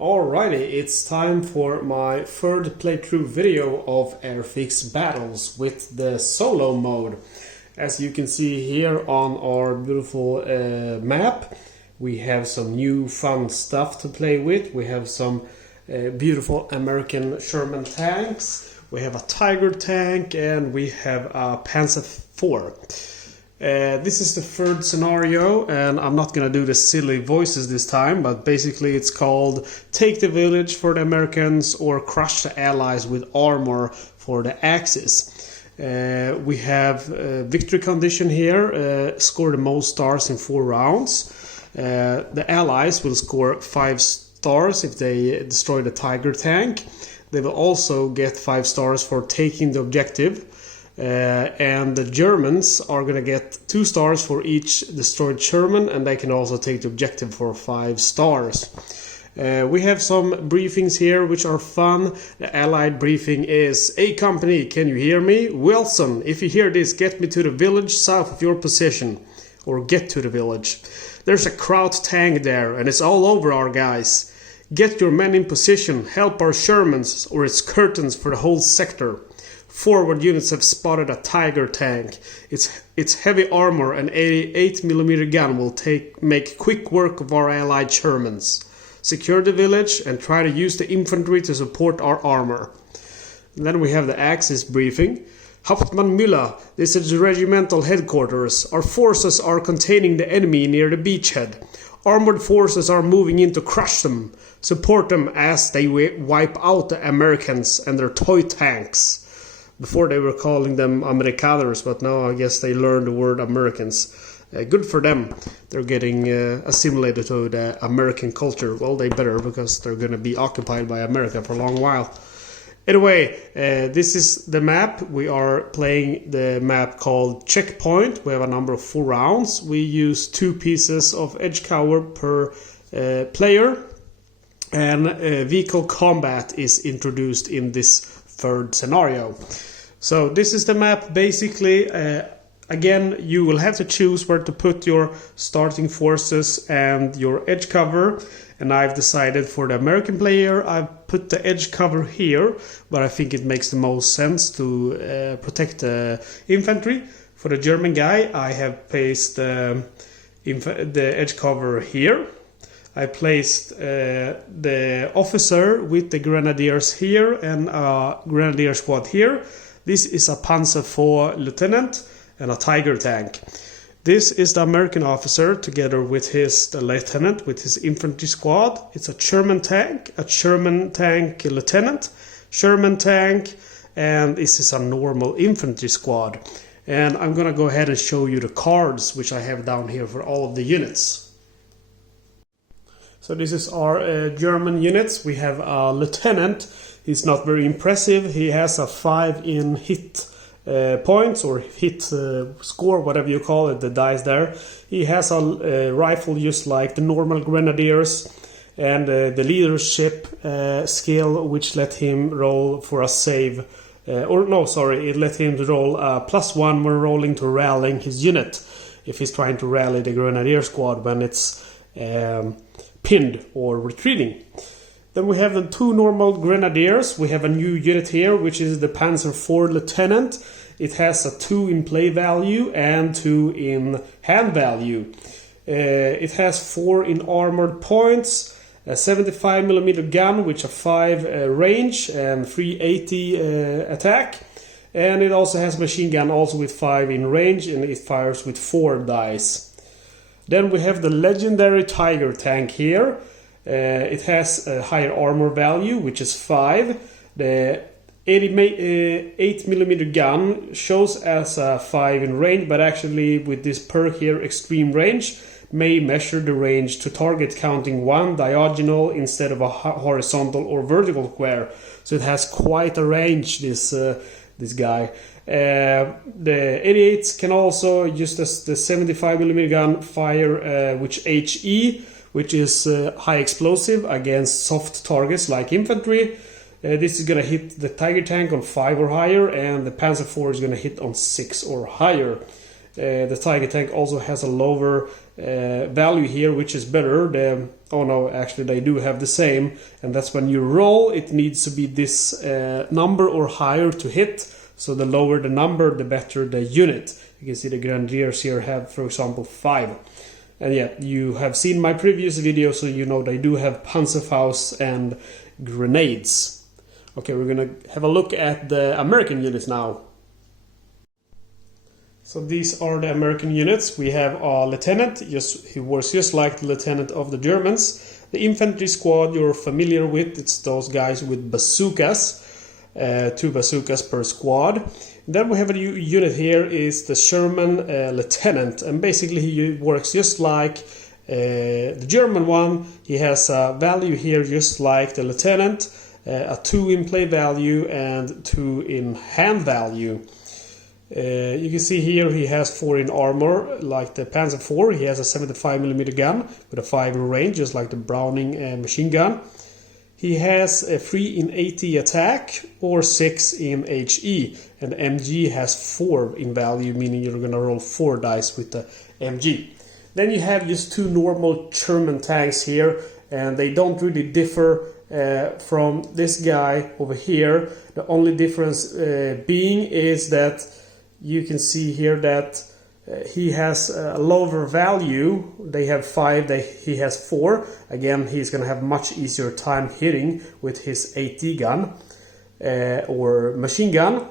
Alrighty, it's time for my third playthrough video of Airfix Battles with the solo mode. As you can see here on our beautiful map, we have some new fun stuff to play with. We have some beautiful American Sherman tanks, we have a Tiger tank, and we have a Panzer IV. This is the third scenario, and I'm not gonna do the silly voices this time, but basically it's called Take the Village for the Americans or Crush the Allies with Armor for the Axis. We have victory condition here, score the most stars in 4 rounds. The Allies will score 5 stars if they destroy the Tiger tank. They will also get 5 stars for taking the objective. And the Germans are going to get 2 stars for each destroyed Sherman, and they can also take the objective for 5 stars. We have some briefings here which are fun. The Allied briefing is: A company, can you hear me? Wilson, if you hear this, get me to the village south of your position. Or get to the village. There's a Kraut tank there, and it's all over our guys. Get your men in position, help our Shermans, or it's curtains for the whole sector. Forward units have spotted a Tiger tank. Its heavy armor and 88mm gun will make quick work of our allied Shermans. Secure the village and try to use the infantry to support our armor. And then we have the Axis briefing. Hauptmann Müller, this is the regimental headquarters. Our forces are containing the enemy near the beachhead. Armored forces are moving in to crush them. Support them as they wipe out the Americans and their toy tanks. Before they were calling them Amerikaners, but now I guess they learned the word Americans. Good for them. They're getting assimilated to the American culture. Well, they better, because they're going to be occupied by America for a long while. Anyway, this is the map. We are playing the map called Checkpoint. We have a number of 4 rounds. We use 2 pieces of edge cover per player. And vehicle combat is introduced in this third scenario. So this is the map basically. Again, you will have to choose where to put your starting forces and your edge cover, and I've decided for the American player I've put the edge cover here, but I think it makes the most sense to protect the infantry. For the German guy I have placed the edge cover here. I placed the officer with the grenadiers here and a grenadier squad here. This is a Panzer IV lieutenant and a Tiger tank. This is the American officer together with the lieutenant with his infantry squad. It's a Sherman tank lieutenant, Sherman tank, and this is a normal infantry squad. And I'm gonna go ahead and show you the cards which I have down here for all of the units. So this is our German units. We have a lieutenant. He's not very impressive. He has a 5 in hit points or hit score, whatever you call it, the dice there. He has a rifle just like the normal grenadiers, and the leadership skill which let him roll for a save. It let him roll a +1 when rolling to rallying his unit if he's trying to rally the grenadier squad when it's pinned or retreating. Then we have the 2 normal grenadiers. We have a new unit here, which is the Panzer IV lieutenant. It has a 2 in play value and 2 in hand value. It has 4 in armored points, a 75mm gun with a 5 range and 380 attack, and it also has a machine gun also with 5 in range, and it fires with 4 dice. Then we have the legendary Tiger tank here. It has a higher armor value, which is 5. The 88mm gun shows as a 5 in range, but actually with this perk here, extreme range, may measure the range to target counting 1 diagonal instead of a horizontal or vertical square. So it has quite a range, this guy. The 88s can also, just as the 75mm gun, fire which HE, which is high explosive against soft targets like infantry. This is going to hit the Tiger tank on 5 or higher, and the Panzer IV is going to hit on 6 or higher. The Tiger tank also has a lower value here, which is better. Oh no, actually they do have the same, and that's when you roll, it needs to be this number or higher to hit. So the lower the number, the better the unit. You can see the Grenadiers here have, for example, 5. And yeah, you have seen my previous video, so you know they do have Panzerfaust and grenades. Okay, we're gonna have a look at the American units now. So these are the American units. We have a lieutenant, he was just like the lieutenant of the Germans. The infantry squad you're familiar with, it's those guys with bazookas, 2 bazookas per squad. Then we have a unit here, is the Sherman lieutenant, and basically he works just like the German one. He has a value here just like the lieutenant, a 2 in play value and 2 in hand value. You can see here he has 4 in armor, like the Panzer IV. He has a 75mm gun with a 5 in range, just like the Browning machine gun. He has a 3 in AT attack or 6 in HE, and the MG has 4 in value, meaning you're gonna roll 4 dice with the MG. Then you have just 2 normal German tanks here, and they don't really differ from this guy over here. The only difference being is that you can see here that he has a lower value. They have 5, he has 4. Again, he's going to have much easier time hitting with his AT gun or machine gun.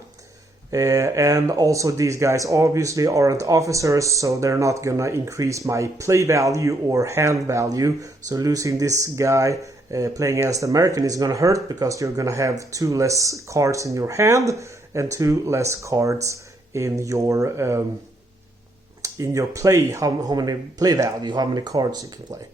And also these guys obviously aren't officers, so they're not going to increase my play value or hand value. So losing this guy playing as the American is going to hurt, because you're going to have 2 less cards in your hand and 2 less cards in your play, how many play value, how many cards you can play.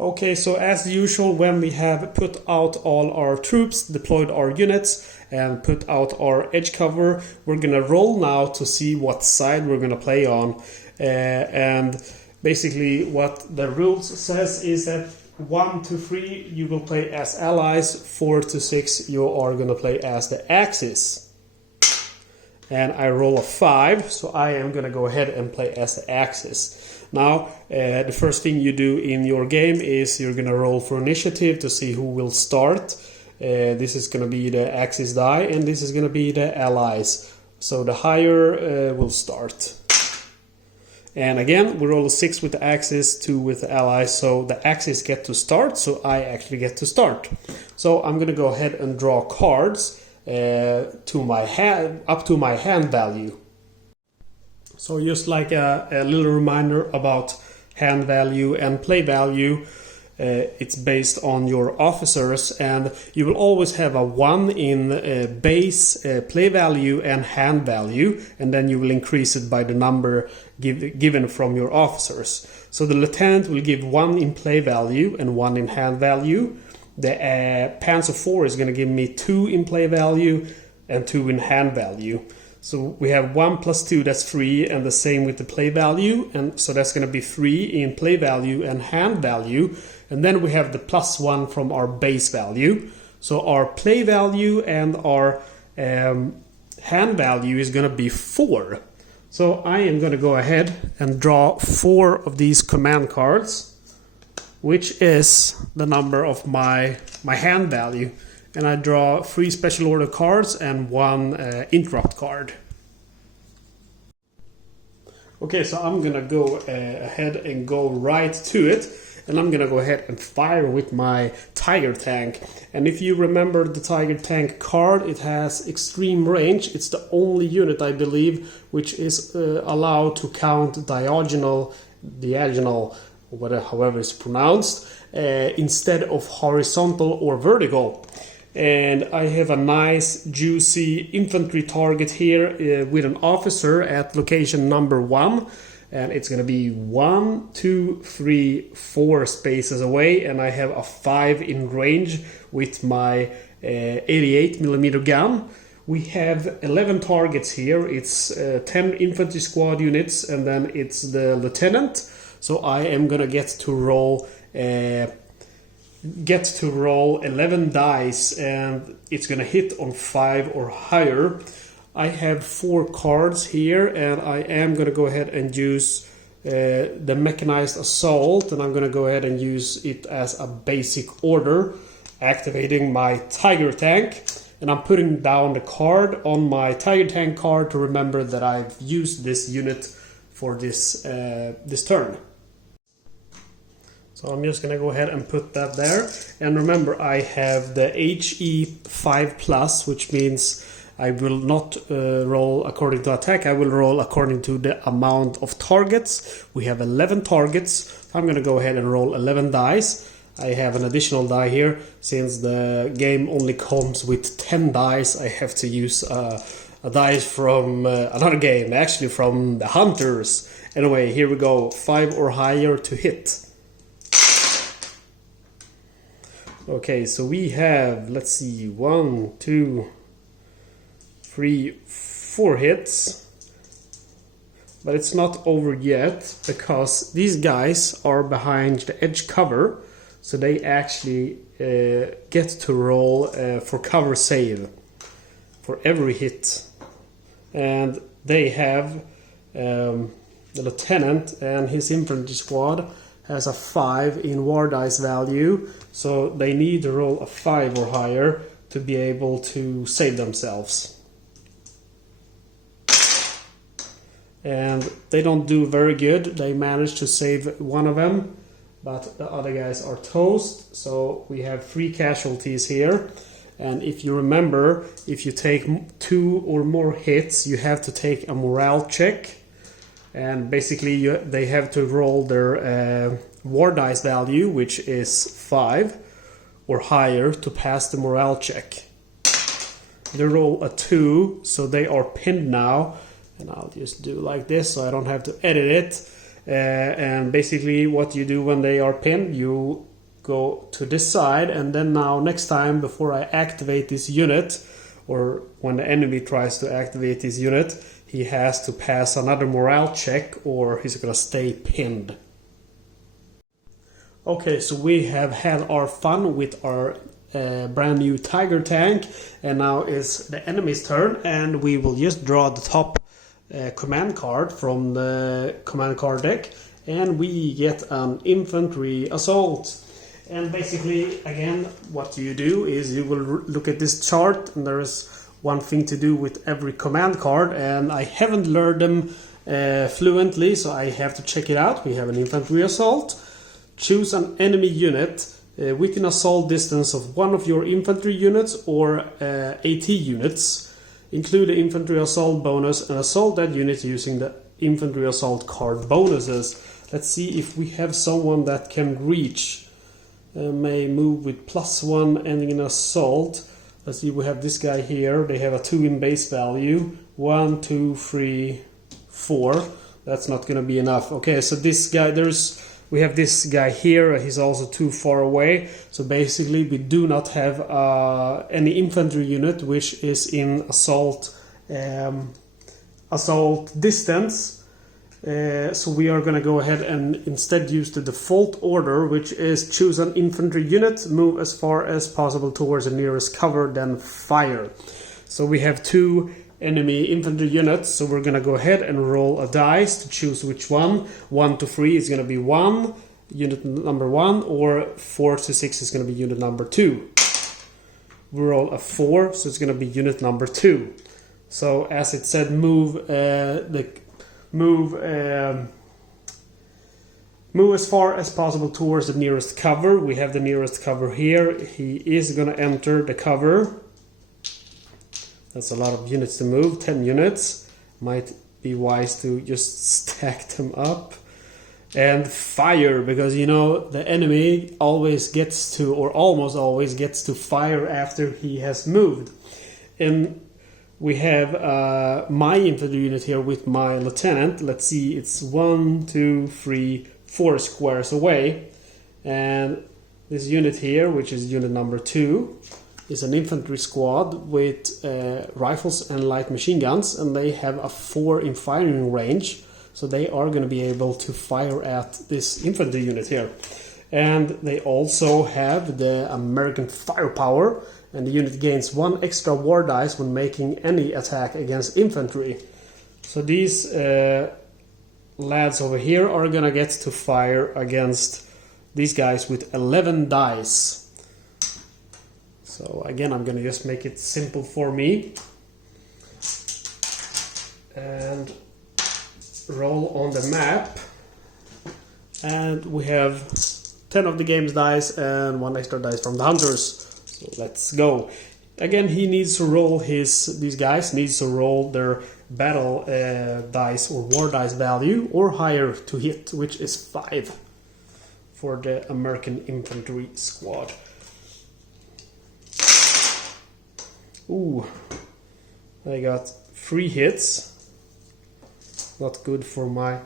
Okay, so as usual, when we have put out all our troops, deployed our units, and put out our edge cover, we're gonna roll now to see what side we're gonna play on. And basically what the rules says is that 1 to 3 you will play as allies, 4 to 6 you are gonna play as the Axis. And I roll a 5, so I am gonna go ahead and play as the Axis. Now, the first thing you do in your game is you're gonna roll for initiative to see who will start. This is gonna be the Axis die, and this is gonna be the Allies. So the higher will start. And again, we roll a 6 with the Axis, 2 with the Allies, so the Axis get to start, so I actually get to start. So I'm gonna go ahead and draw cards to my hand, up to my hand value. So just like a little reminder about hand value and play value, it's based on your officers, and you will always have a 1 in base play value and hand value, and then you will increase it by the number given from your officers. So the lieutenant will give 1 in play value and 1 in hand value. The Panzer IV is going to give me 2 in play value and 2 in hand value. So we have 1 plus 2, that's 3, and the same with the play value, and so that's going to be 3 in play value and hand value. And then we have the plus 1 from our base value. So our play value and our hand value is going to be 4. So I am going to go ahead and draw 4 of these command cards, which is the number of my hand value. And I draw 3 special order cards and 1 interrupt card. Okay, so I'm gonna go ahead and go right to it. And I'm gonna go ahead and fire with my Tiger Tank. And if you remember the Tiger Tank card, it has extreme range. It's the only unit, I believe, which is allowed to count diagonal, however it's pronounced, instead of horizontal or vertical. And I have a nice juicy infantry target here with an officer at location number 1, and it's going to be 1, 2, 3, 4 spaces away, and I have a 5 in range with my 88mm gun. We have 11 targets here. It's 10 infantry squad units, and then it's the lieutenant. So I am going to get to roll 11 dice, and it's gonna hit on 5 or higher. I have 4 cards here, and I am going to go ahead and use the mechanized assault, and I'm going to go ahead and use it as a basic order, activating my tiger tank, and I'm putting down the card on my tiger tank card to remember that I've used this unit for this turn. So I'm just going to go ahead and put that there, and remember I have the HE5+, which means I will not roll according to attack, I will roll according to the amount of targets. We have 11 targets, so I'm going to go ahead and roll 11 dice. I have an additional die here, since the game only comes with 10 dice, I have to use a dice from another game, actually from the Hunters. Anyway, here we go, 5 or higher to hit. Okay, so we have, let's see, 1, 2, 3, 4 hits. But it's not over yet, because these guys are behind the edge cover. So they actually get to roll for cover save for every hit. And they have the lieutenant and his infantry squad has a 5 in war dice value. So they need to roll a 5 or higher to be able to save themselves. And they don't do very good. They manage to save one of them, but the other guys are toast. So we have 3 casualties here. And if you remember, if you take 2 or more hits, you have to take a morale check. And basically they have to roll their war dice value, which is 5 or higher, to pass the morale check. They roll a 2, so they are pinned now. And I'll just do like this so I don't have to edit it. And basically what you do when they are pinned, you go to this side, and then now next time before I activate this unit, or when the enemy tries to activate this unit, he has to pass another morale check or he's gonna stay pinned. Okay, so we have had our fun with our brand new tiger tank, and now it's the enemy's turn, and we will just draw the top command card from the command card deck, and we get an infantry assault. And basically, again, what you do is you will look at this chart, and there is one thing to do with every command card, and I haven't learned them fluently, so I have to check it out. We have an infantry assault. Choose an enemy unit within assault distance of one of your infantry units or AT units. Include the infantry assault bonus and assault that unit using the infantry assault card bonuses. Let's see if we have someone that can reach. May move with +1 ending in assault. Let's see, we have this guy here. They have a 2 in base value. 1, 2, 3, 4. That's not going to be enough. Okay, so this guy, we have this guy here. He's also too far away. So basically, we do not have any infantry unit which is in assault distance. So we are going to go ahead and instead use the default order, which is choose an infantry unit, move as far as possible towards the nearest cover, then fire. So we have 2 enemy infantry units, so we're going to go ahead and roll a dice to choose which one. 1 to 3 is going to be 1, unit number 1, or 4 to 6 is going to be unit number 2. We roll a 4, so it's going to be unit number 2. So as it said, move as far as possible towards the nearest cover. We have the nearest cover here. He is going to enter the cover. That's a lot of units to move, 10 units. Might be wise to just stack them up. And fire, because you know the enemy always gets to, or almost always gets to fire after he has moved. And we have my infantry unit here with my lieutenant. Let's see, it's 1, 2, 3, 4 squares away. And this unit here, which is unit number 2, is an infantry squad with rifles and light machine guns, and they have a 4 in firing range. So they are going to be able to fire at this infantry unit here. And they also have the American firepower, and the unit gains 1 extra war dice when making any attack against infantry. So these lads over here are gonna get to fire against these guys with 11 dice. So again, I'm gonna just make it simple for me and roll on the map, and we have 10 of the game's dice and 1 extra dice from the hunters. So let's go. Again, he needs to roll these guys needs to roll their battle dice or war dice value or higher to hit, which is 5 for the American infantry squad. Ooh, I got 3 hits. Not good for my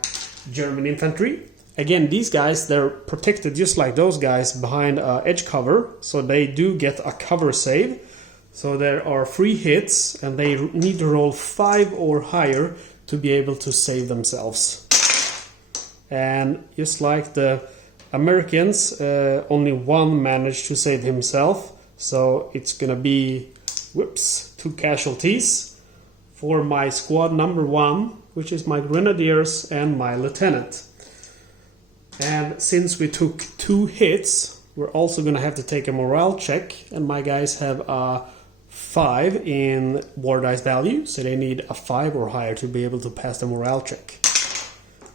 German infantry. Again, these guys, they're protected just like those guys behind edge cover, so they do get a cover save. So there are 3 hits, and they need to roll 5 or higher to be able to save themselves. And just like the Americans, only 1 managed to save himself, so it's gonna be, 2 casualties for my squad number 1, which is my grenadiers and my lieutenant. And since we took 2 hits, we're also going to have to take a morale check, and my guys have a 5 in war dice value, so they need a 5 or higher to be able to pass the morale check.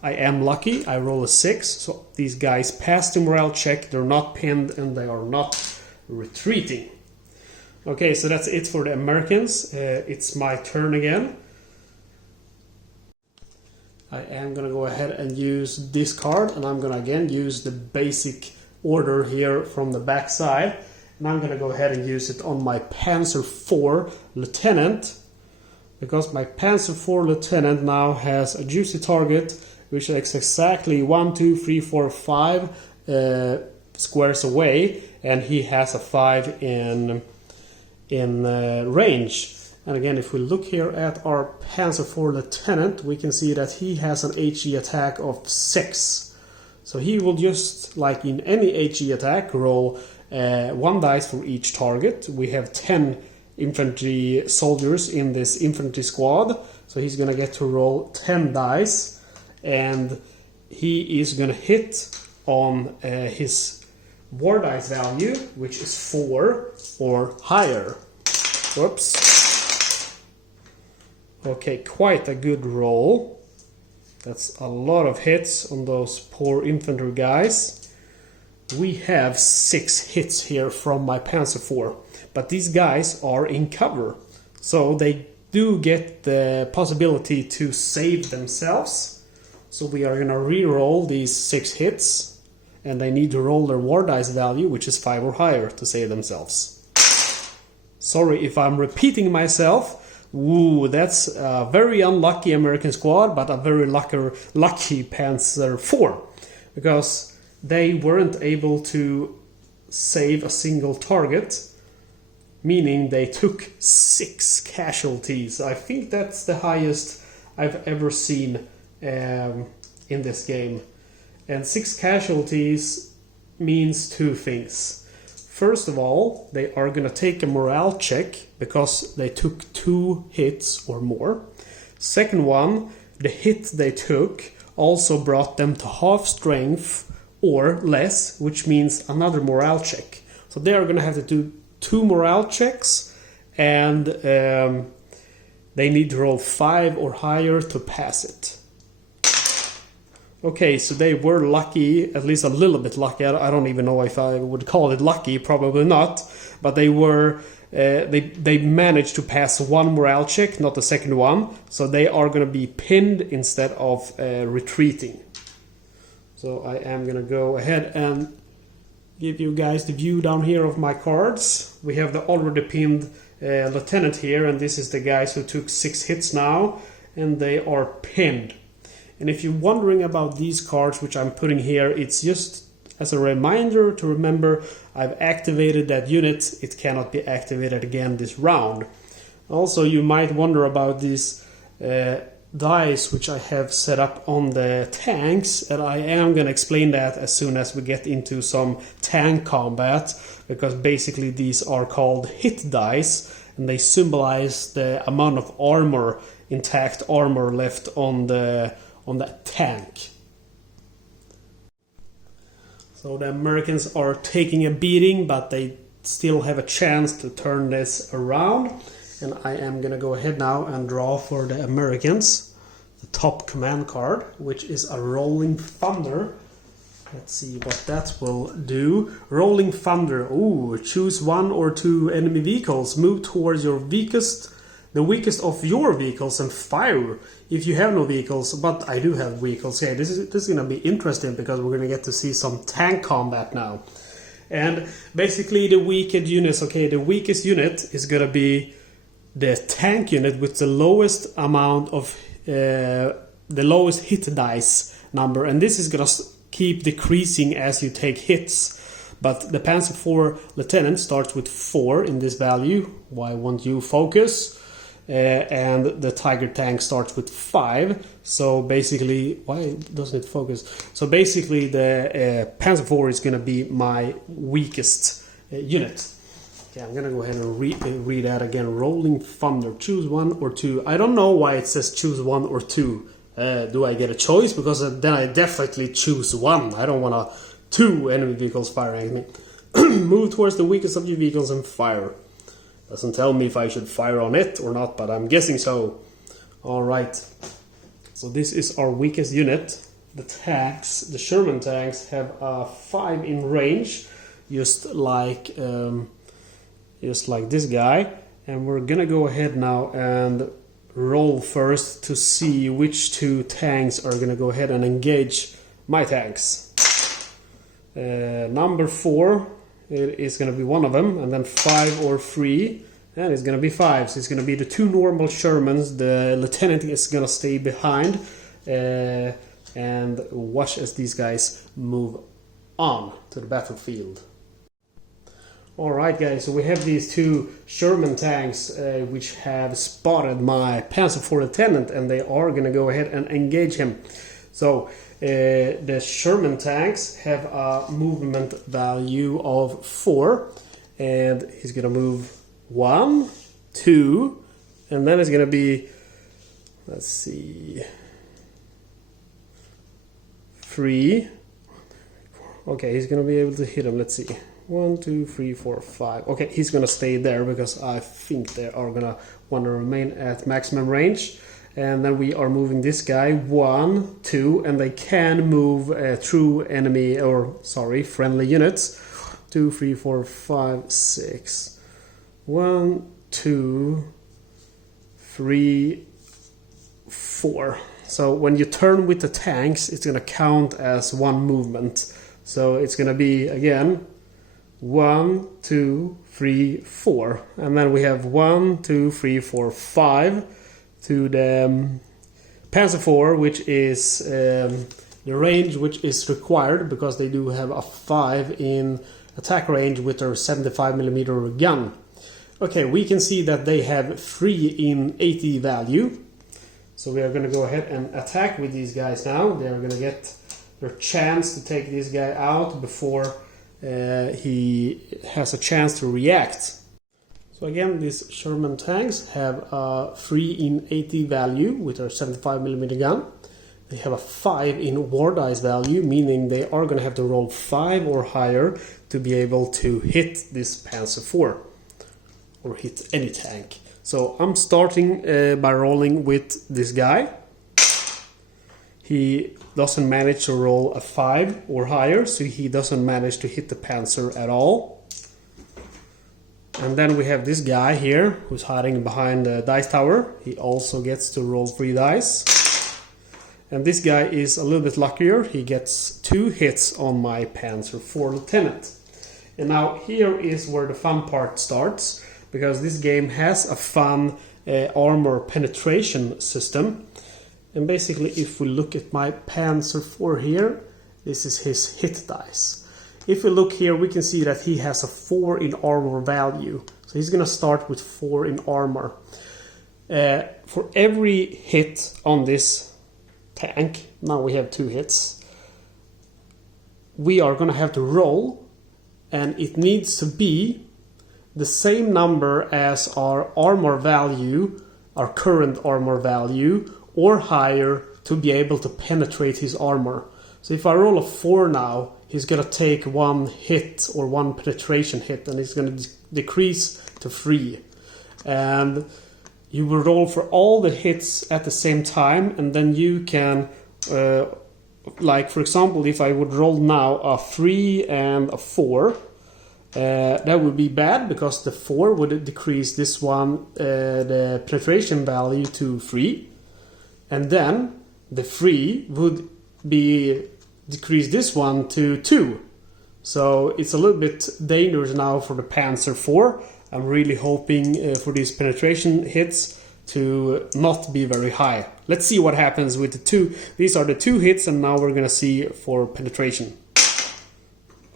I am lucky, I roll a 6, so these guys pass the morale check, they're not pinned and they are not retreating. Okay, so that's it for the Americans. It's my turn again. I am going to go ahead and use this card, and I'm going to again use the basic order here from the back side, and I'm going to go ahead and use it on my Panzer IV Lieutenant, because my Panzer IV Lieutenant now has a juicy target which is exactly 1, 2, 3, 4, 5 squares away, and he has a 5 in range. And again, if we look here at our Panzer IV Lieutenant, we can see that he has an HE attack of 6. So he will just, like in any HE attack, roll 1 dice for each target. We have 10 infantry soldiers in this infantry squad, so he's going to get to roll 10 dice, and he is going to hit on his war dice value, which is 4 or higher. Whoops. Okay, quite a good roll. That's a lot of hits on those poor infantry guys. We have 6 hits here from my Panzer IV, but these guys are in cover, so they do get the possibility to save themselves. So we are going to re-roll these 6 hits, and they need to roll their war dice value, which is 5 or higher, to save themselves. Sorry if I'm repeating myself. Ooh, that's a very unlucky American squad, but a very lucky Panzer IV, because they weren't able to save a single target, meaning they took 6 casualties. I think that's the highest I've ever seen in this game. And 6 casualties means 2 things. First of all, they are going to take a morale check because they took 2 hits or more. Second one, the hit they took also brought them to half strength or less, which means another morale check. So they are going to have to do 2 morale checks, and they need to roll 5 or higher to pass it. Okay, so they were lucky, at least a little bit lucky. I don't even know if I would call it lucky, probably not. But they were, they managed to pass 1 morale check, not the second one. So they are going to be pinned instead of retreating. So I am going to go ahead and give you guys the view down here of my cards. We have the already pinned lieutenant here, and this is the guys who took 6 hits now, and they are pinned. And if you're wondering about these cards which I'm putting here, it's just as a reminder to remember I've activated that unit. It cannot be activated again this round. Also, you might wonder about these dice which I have set up on the tanks, and I am going to explain that as soon as we get into some tank combat, because basically these are called hit dice and they symbolize the amount of armor, intact armor left on the tank. So the Americans are taking a beating, but they still have a chance to turn this around. And I am going to go ahead now and draw for the Americans the top command card, which is a Rolling Thunder. Let's see what that will do. Rolling Thunder. Ooh, choose one or two enemy vehicles. Move towards the weakest of your vehicles and fire. If you have no vehicles, but I do have vehicles. Yeah, this is going to be interesting because we're going to get to see some tank combat now. And basically the weakened units. Okay, the weakest unit is going to be the tank unit with the lowest amount of the lowest hit dice number, and this is gonna keep decreasing as you take hits. But the Panzer IV Lieutenant starts with 4 in this value. Why won't you focus? And the Tiger tank starts with 5. So basically, why doesn't it focus? So basically, the Panzer IV is gonna be my weakest unit. Okay, I'm gonna go ahead and read that again. Rolling Thunder. Choose one or two. I don't know why it says choose one or two. Do I get a choice? Because then I definitely choose one. I don't want 2 enemy vehicles firing at me. Move towards the weakest of your vehicles and fire. Doesn't tell me if I should fire on it or not, but I'm guessing so. Alright. So this is our weakest unit. The tanks, the Sherman tanks, have a 5 in range, just like this guy. And we're gonna go ahead now and roll first to see which 2 tanks are gonna go ahead and engage my tanks. Number 4, it is gonna be one of them, and then 5 or 3, and it's gonna be 5. So it's gonna be the 2 normal Shermans. The lieutenant is gonna stay behind and watch as these guys move on to the battlefield. Alright guys, so we have these 2 Sherman tanks which have spotted my Panzer IV Lieutenant, and they are going to go ahead and engage him. So the Sherman tanks have a movement value of 4, and he's going to move 1, 2, and then it's going to be, let's see, 3. Okay, he's going to be able to hit him. Let's see. 1, 2, 3, 4, 5. Okay, he's gonna stay there because I think they are gonna want to remain at maximum range. And then we are moving this guy 1, 2, and they can move through enemy friendly units. 2, 3, 4, 5, 6. 1, 2, 3, 4. So when you turn with the tanks, it's gonna count as 1 movement. So it's gonna be again 1, 2, 3, 4, and then we have 1, 2, 3, 4, 5 to the Panzer IV, which is the range which is required because they do have a 5 in attack range with their 75mm gun. Okay, we can see that they have 3 in 80 value, so we are going to go ahead and attack with these guys now. They are going to get their chance to take this guy out before he has a chance to react. So again, these Sherman tanks have a 3 in 80 value with their 75mm gun. They have a 5 in war dice value, meaning they are going to have to roll 5 or higher to be able to hit this Panzer IV or hit any tank. So I'm starting by rolling with this guy. He doesn't manage to roll a 5 or higher, so he doesn't manage to hit the Panzer at all. And then we have this guy here who's hiding behind the dice tower. He also gets to roll 3 dice. And this guy is a little bit luckier. He gets 2 hits on my Panzer IV Lieutenant. And now here is where the fun part starts, because this game has a fun armor penetration system. And basically, if we look at my Panzer IV here, this is his hit dice. If we look here, we can see that he has a 4 in armor value. So he's going to start with 4 in armor. For every hit on this tank, now we have 2 hits, we are going to have to roll, and it needs to be the same number as our armor value, our current armor value, or higher to be able to penetrate his armor. So if I roll a 4 now, he's going to take 1 hit or 1 penetration hit, and it's going to decrease to 3. And you will roll for all the hits at the same time, and then you can, like for example, if I would roll now a 3 and a 4, that would be bad because the 4 would decrease this one, the penetration value to 3, and then the 3 would be decrease this one to 2. So it's a little bit dangerous now for the Panzer IV. I'm really hoping for these penetration hits to not be very high. Let's see what happens with the 2. These are the 2 hits, and now we're gonna see for penetration.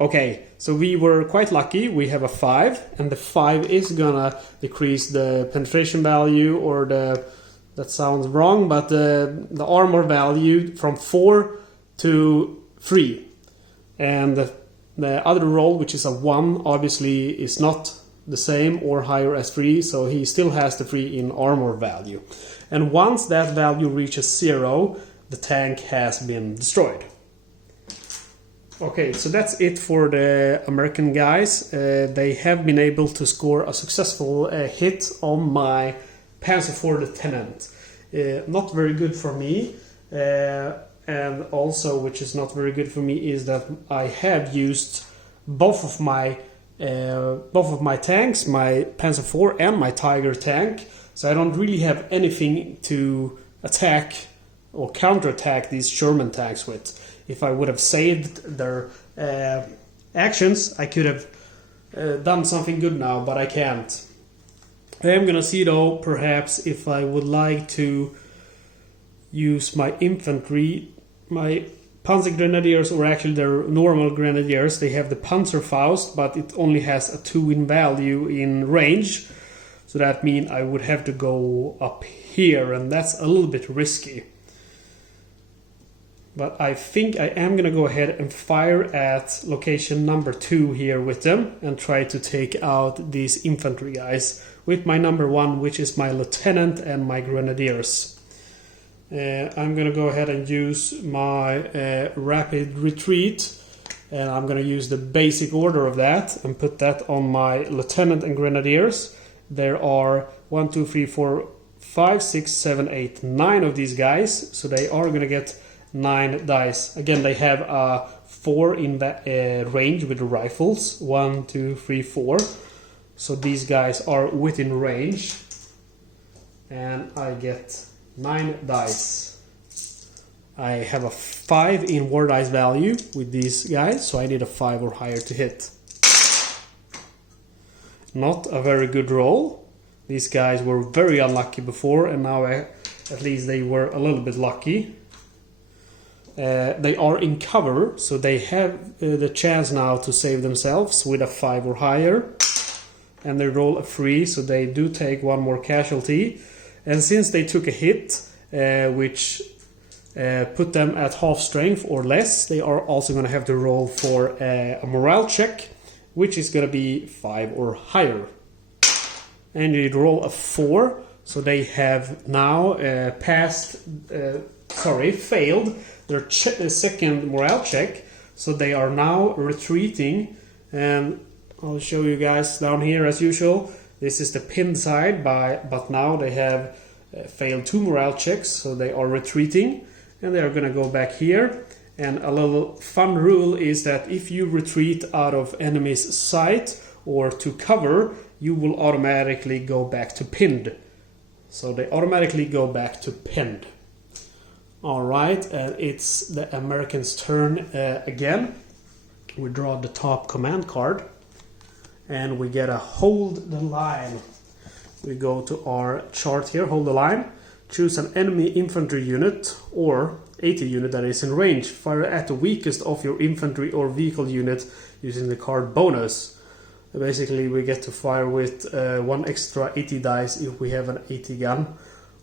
Okay, so we were quite lucky. We have a 5, and the 5 is gonna decrease the penetration value, or that sounds wrong, but the armor value from 4 to 3. And the other roll, which is a 1, obviously is not the same or higher as 3, so he still has the 3 in armor value. And once that value reaches 0, the tank has been destroyed. Okay, so that's it for the American guys. They have been able to score a successful hit on my Panzer IV Lieutenant. Not very good for me, and also, which is not very good for me, is that I have used both of my tanks, my Panzer IV and my Tiger tank, so I don't really have anything to attack or counterattack these German tanks with. If I would have saved their actions, I could have done something good now, but I can't. I am gonna see though, perhaps if I would like to use my infantry, my Panzer Grenadiers, or actually their normal Grenadiers. They have the Panzerfaust, but it only has a 2 in value in range, so that means I would have to go up here, and that's a little bit risky. But I think I am going to go ahead and fire at location number 2 here with them and try to take out these infantry guys with my number 1, which is my lieutenant and my grenadiers. I'm going to go ahead and use my rapid retreat, and I'm going to use the basic order of that and put that on my lieutenant and grenadiers. There are 1, 2, 3, 4, 5, 6, 7, 8, 9 of these guys, so they are going to get 9 dice. Again, they have a 4 in range with the rifles. 1, 2, 3, 4. So these guys are within range. And I get 9 dice. I have a 5 in war dice value with these guys, so I need a 5 or higher to hit. Not a very good roll. These guys were very unlucky before, and now at least they were a little bit lucky. They are in cover, so they have the chance now to save themselves with a 5 or higher. And they roll a 3, so they do take 1 more casualty. And since they took a hit, which put them at half strength or less, they are also going to have to roll for a morale check, which is going to be 5 or higher. And they roll a 4, so they have now failed their second morale check, so they are now retreating. And I'll show you guys down here as usual. This is the pinned side, but now they have failed 2 morale checks, so they are retreating, and they are going to go back here. And a little fun rule is that if you retreat out of enemy's sight or to cover, you will automatically go back to pinned. So they automatically go back to pinned. Alright, it's the Americans' turn again. We draw the top command card, and we get a hold the line. We go to our chart here, hold the line, choose an enemy infantry unit or 80 unit that is in range. Fire at the weakest of your infantry or vehicle unit using the card bonus. Basically, we get to fire with 1 extra 80 dice if we have an 80 gun,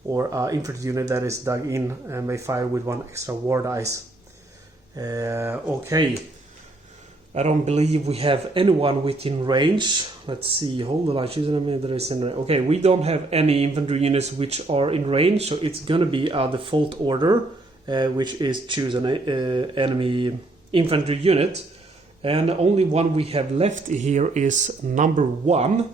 or infantry unit that is dug in and may fire with 1 extra war dice. Okay, I don't believe we have anyone within range. Let's see, hold on, choose an enemy that is in range. Okay, we don't have any infantry units which are in range, so it's gonna be a default order, which is choose an enemy infantry unit. And the only one we have left here is number 1,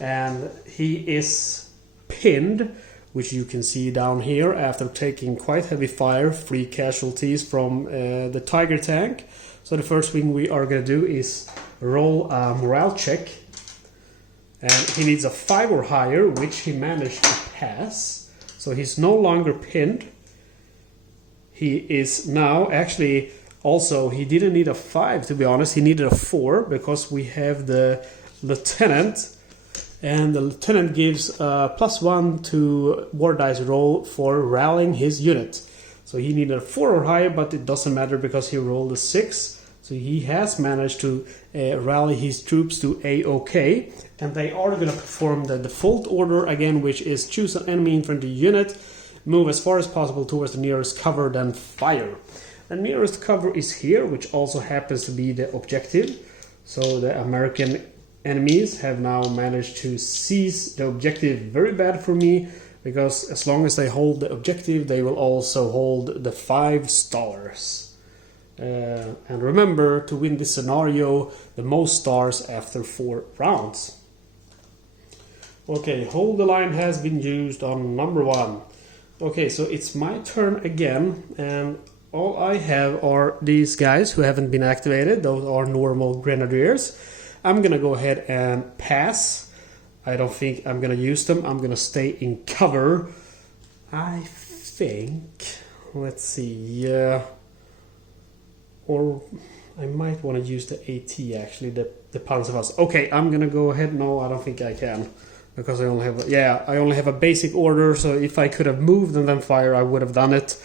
and he is pinned, which you can see down here after taking quite heavy fire, 3 casualties from the Tiger tank. So the first thing we are going to do is roll a morale check, and he needs a 5 or higher, which he managed to pass. So he's no longer pinned. He is now actually... Also, he didn't need a 5, to be honest. He needed a 4 because we have the lieutenant, and the lieutenant gives +1 to war dice roll for rallying his unit. So he needed a 4 or higher, but it doesn't matter because he rolled a 6. So he has managed to rally his troops to A-OK, and they are going to perform the default order again, which is choose an enemy infantry unit, move as far as possible towards the nearest cover, then fire. The nearest cover is here, which also happens to be the objective. So the American enemies have now managed to seize the objective. Very bad for me, because as long as they hold the objective, they will also hold the 5 stars. And remember, to win this scenario, the most stars after 4 rounds. Okay, hold the line has been used on number 1. Okay, so it's my turn again, and all I have are these guys who haven't been activated. Those are normal grenadiers. I'm gonna go ahead and pass. I don't think I'm gonna use them. I'm gonna stay in cover. I think, let's see, or I might want to use the AT actually, the Panzerfaust. Okay, I'm gonna go ahead. No, I don't think I can, because I only have a basic order. So if I could have moved and then fire, I would have done it.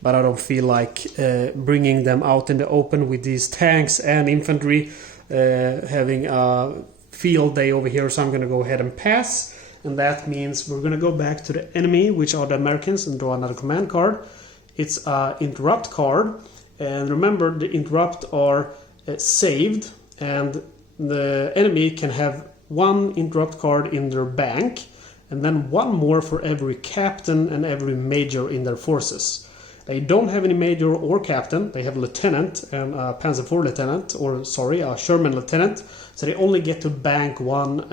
But I don't feel like bringing them out in the open with these tanks and infantry, having a field day over here. So I'm going to go ahead and pass, and that means we're going to go back to the enemy, which are the Americans, and draw another command card. It's an interrupt card, and remember the interrupt are saved, and the enemy can have 1 interrupt card in their bank, and then 1 more for every captain and every major in their forces. They don't have any major or captain. They have lieutenant and a Panzer IV lieutenant, or sorry, a Sherman lieutenant. So they only get to bank 1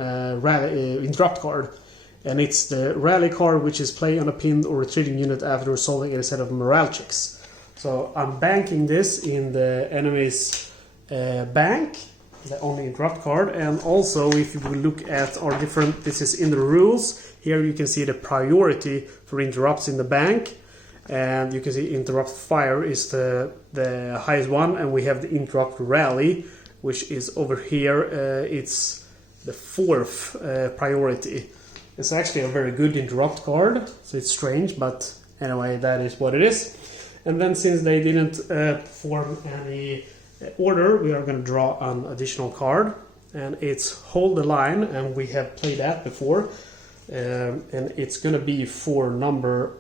interrupt card, and it's the rally card, which is play on a pinned or retreating unit after resolving a set of morale checks. So I'm banking this in the enemy's bank, the only interrupt card. And also, if you will look at our different, this is in the rules. Here you can see the priority for interrupts in the bank. And you can see interrupt fire is the highest one, and we have the interrupt rally, which is over here. It's the 4th priority. It's actually a very good interrupt card, so it's strange, but anyway, that is what it is. And then since they didn't perform any order, we are going to draw an additional card, and it's hold the line, and we have played that before, and it's going to be for number,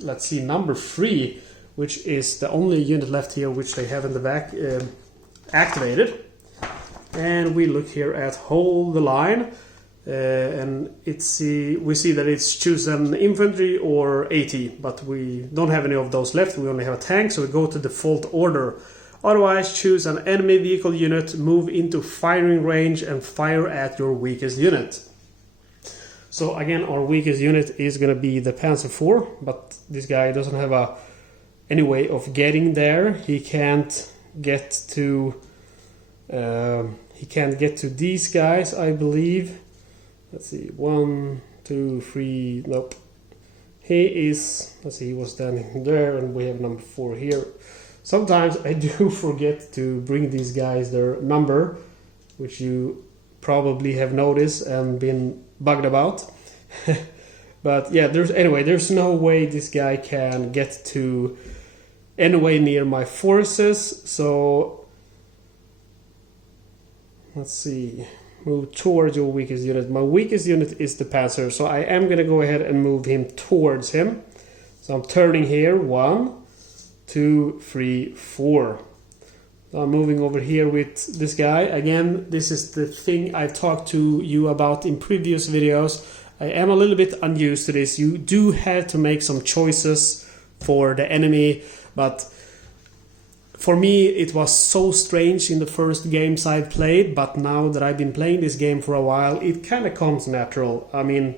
let's see, number 3, which is the only unit left here which they have in the back activated. And we look here at hold the line, and we see that it's choose an infantry or AT, but we don't have any of those left. We only have a tank, so we go to default order. Otherwise, choose an enemy vehicle unit, move into firing range, and fire at your weakest unit. So again, our weakest unit is going to be the Panzer IV, but this guy doesn't have any way of getting there. He can't get to these guys, I believe. Let's see, 1, 2, 3, nope. He is, let's see, he was standing there, and we have number 4 here. Sometimes I do forget to bring these guys their number, which you probably have noticed and been bugged about. But yeah, there's no way this guy can get to anywhere near my forces. So let's see, Move towards your weakest unit. My weakest unit is the Panzer, so I am going to go ahead and move him towards him. So I'm turning here. 1, 2, 3, 4. So I'm moving over here with this guy. Again, this is the thing I've talked to you about in previous videos. I am a little bit unused to this. You do have to make some choices for the enemy, but for me it was so strange in the first games I've played, but now that I've been playing this game for a while, it kind of comes natural. I mean,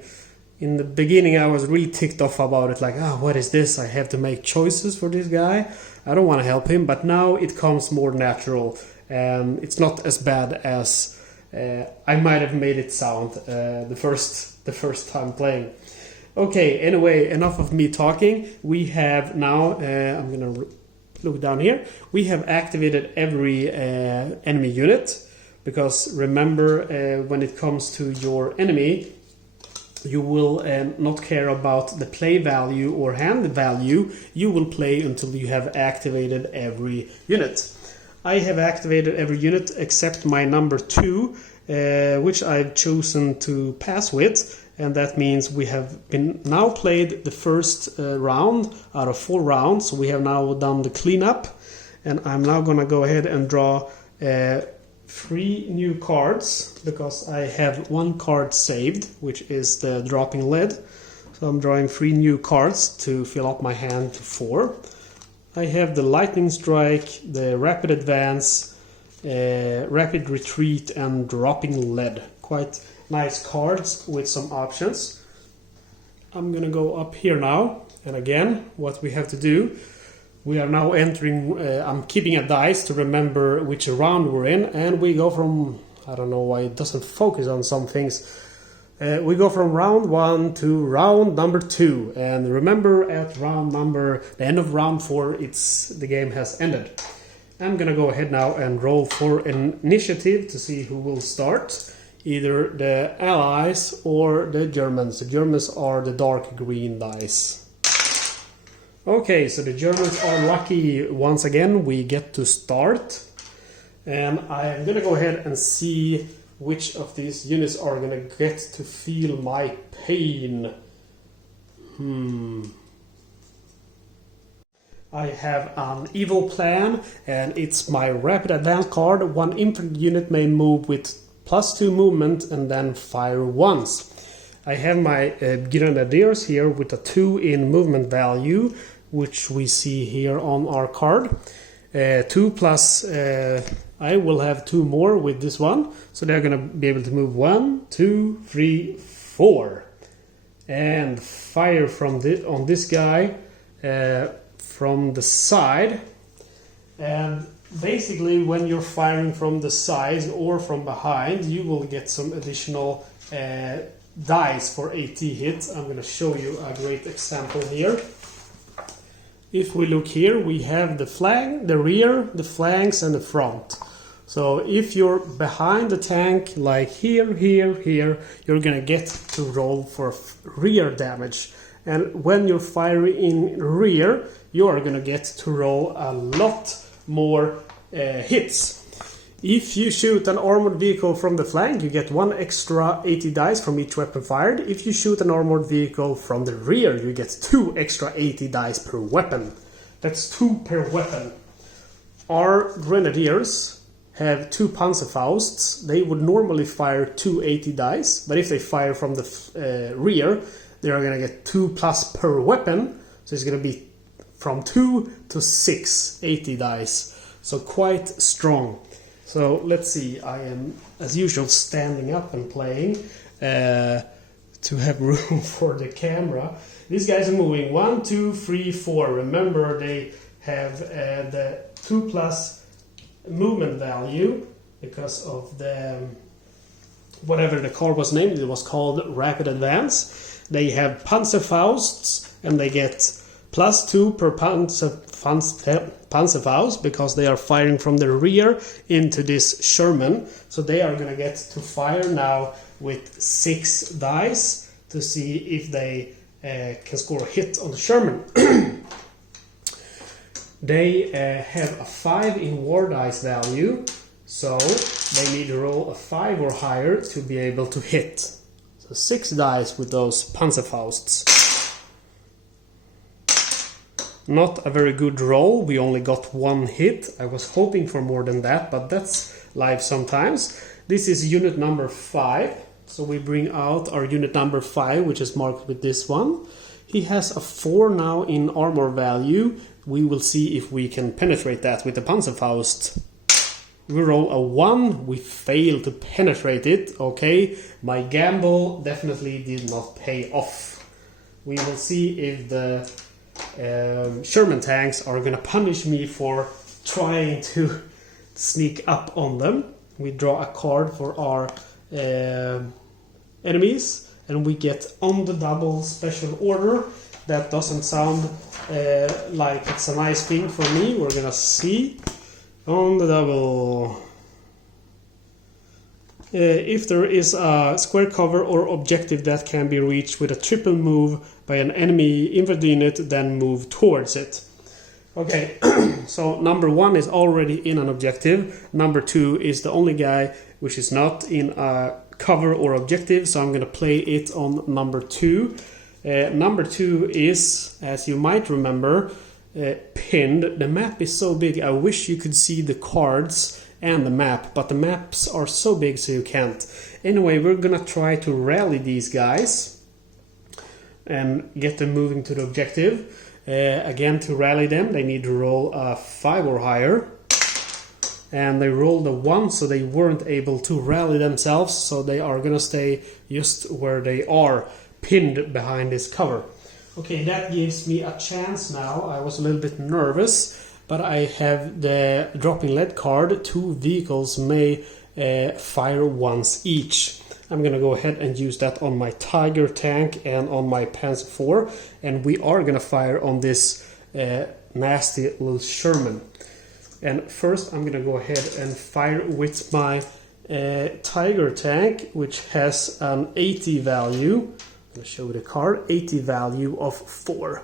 in the beginning I was really ticked off about it, like, oh, what is this? I have to make choices for this guy. I don't want to help him, but now it comes more natural. It's not as bad as I might have made it sound the first time playing. Okay, anyway, enough of me talking. We have now, I'm gonna look down here. We have activated every enemy unit, because remember, when it comes to your enemy, you will not care about the play value or hand value. You will play until you have activated every unit. I have activated every unit except my number 2, which I've chosen to pass with, and that means we have been now played the first round out of 4 rounds. So we have now done the cleanup, and I'm now gonna go ahead and draw 3 new cards, because I have 1 card saved, which is the dropping lead. So I'm drawing 3 new cards to fill up my hand to 4. I have the lightning strike, the rapid advance, rapid retreat, and dropping lead. Quite nice cards with some options. I'm gonna go up here now, and again, what we have to do, we are now entering, I'm keeping a dice to remember which round we're in, and we go from, I don't know why it doesn't focus on some things, we go from round 1 to round number 2, and remember at the end of round 4, the game has ended. I'm gonna go ahead now and roll for an initiative to see who will start. Either the Allies or the Germans. The Germans are the dark green dice. Okay, so the Germans are lucky once again. We get to start. And I'm gonna go ahead and see which of these units are gonna get to feel my pain. I have an evil plan, and it's my rapid advance card. 1 infantry unit may move with +2 movement and then fire once. I have my grenadiers here with a 2 in movement value, which we see here on our card. 2 plus, I will have 2 more with this one, so they're going to be able to move 1, 2, 3, 4, and fire from on this guy from the side. And basically, when you're firing from the side or from behind, you will get some additional dice for AT hits. I'm going to show you a great example here. If we look here, we have the flank, the rear, the flanks, and the front. So if you're behind the tank, like here, you're going to get to roll for rear damage. And when you're firing in rear, you are going to get to roll a lot more hits. If you shoot an armored vehicle from the flank, you get 1 extra 80 dice from each weapon fired. If you shoot an armored vehicle from the rear, you get 2 extra 80 dice per weapon. That's 2 per weapon. Our grenadiers have 2 Panzerfausts. They would normally fire 2 80 dice, but if they fire from the rear, they are going to get 2 plus per weapon. So it's going to be from 2 to 6 80 dice. So quite strong. So let's see, I am as usual standing up and playing to have room for the camera. These guys are moving 1, 2, 3, 4. Remember, they have the 2 plus movement value because of the whatever the card was named. It was called Rapid Advance. They have Panzerfausts, and they get +2 per Panzerfaust because they are firing from the rear into this Sherman. So they are going to get to fire now with 6 dice to see if they can score a hit on the Sherman. They have a 5 in war dice value, So they need to roll a 5 or higher to be able to hit. So 6 dice with those Panzerfausts. Not a very good roll, we only got 1 hit. I was hoping for more than that, but that's life sometimes. This is unit number 5. So we bring out our unit number 5, which is marked with this one. He has a 4 now in armor value. We will see if we can penetrate that with the Panzerfaust. We roll a 1, we fail to penetrate it. Okay, my gamble definitely did not pay off. We will see if the Sherman tanks are gonna punish me for trying to sneak up on them. We draw a card for our enemies, and we get on the double special order. That doesn't sound like it's a nice thing for me. We're gonna see. On the double. If there is a square cover or objective that can be reached with a triple move by an enemy infantry unit, then move towards it. Okay, so number 1 is already in an objective. Number 2 is the only guy which is not in a cover or objective, so I'm going to play it on number 2. Number 2 is, as you might remember, pinned. The map is so big, I wish you could see the cards and the map, but the maps are so big so you can't. Anyway, we're going to try to rally these guys and get them moving to the objective. Again, to rally them, they need to roll a 5 or higher. And they rolled a 1, so they weren't able to rally themselves, so they are gonna stay just where they are, pinned behind this cover. Okay, that gives me a chance now. I was a little bit nervous, but I have the dropping lead card. 2 vehicles may fire once each. I'm gonna go ahead and use that on my Tiger tank and on my Panzer IV, and we are gonna fire on this nasty little Sherman. And first I'm gonna go ahead and fire with my Tiger tank, which has an 80 value. I'm gonna show you the card, 80 value of 4.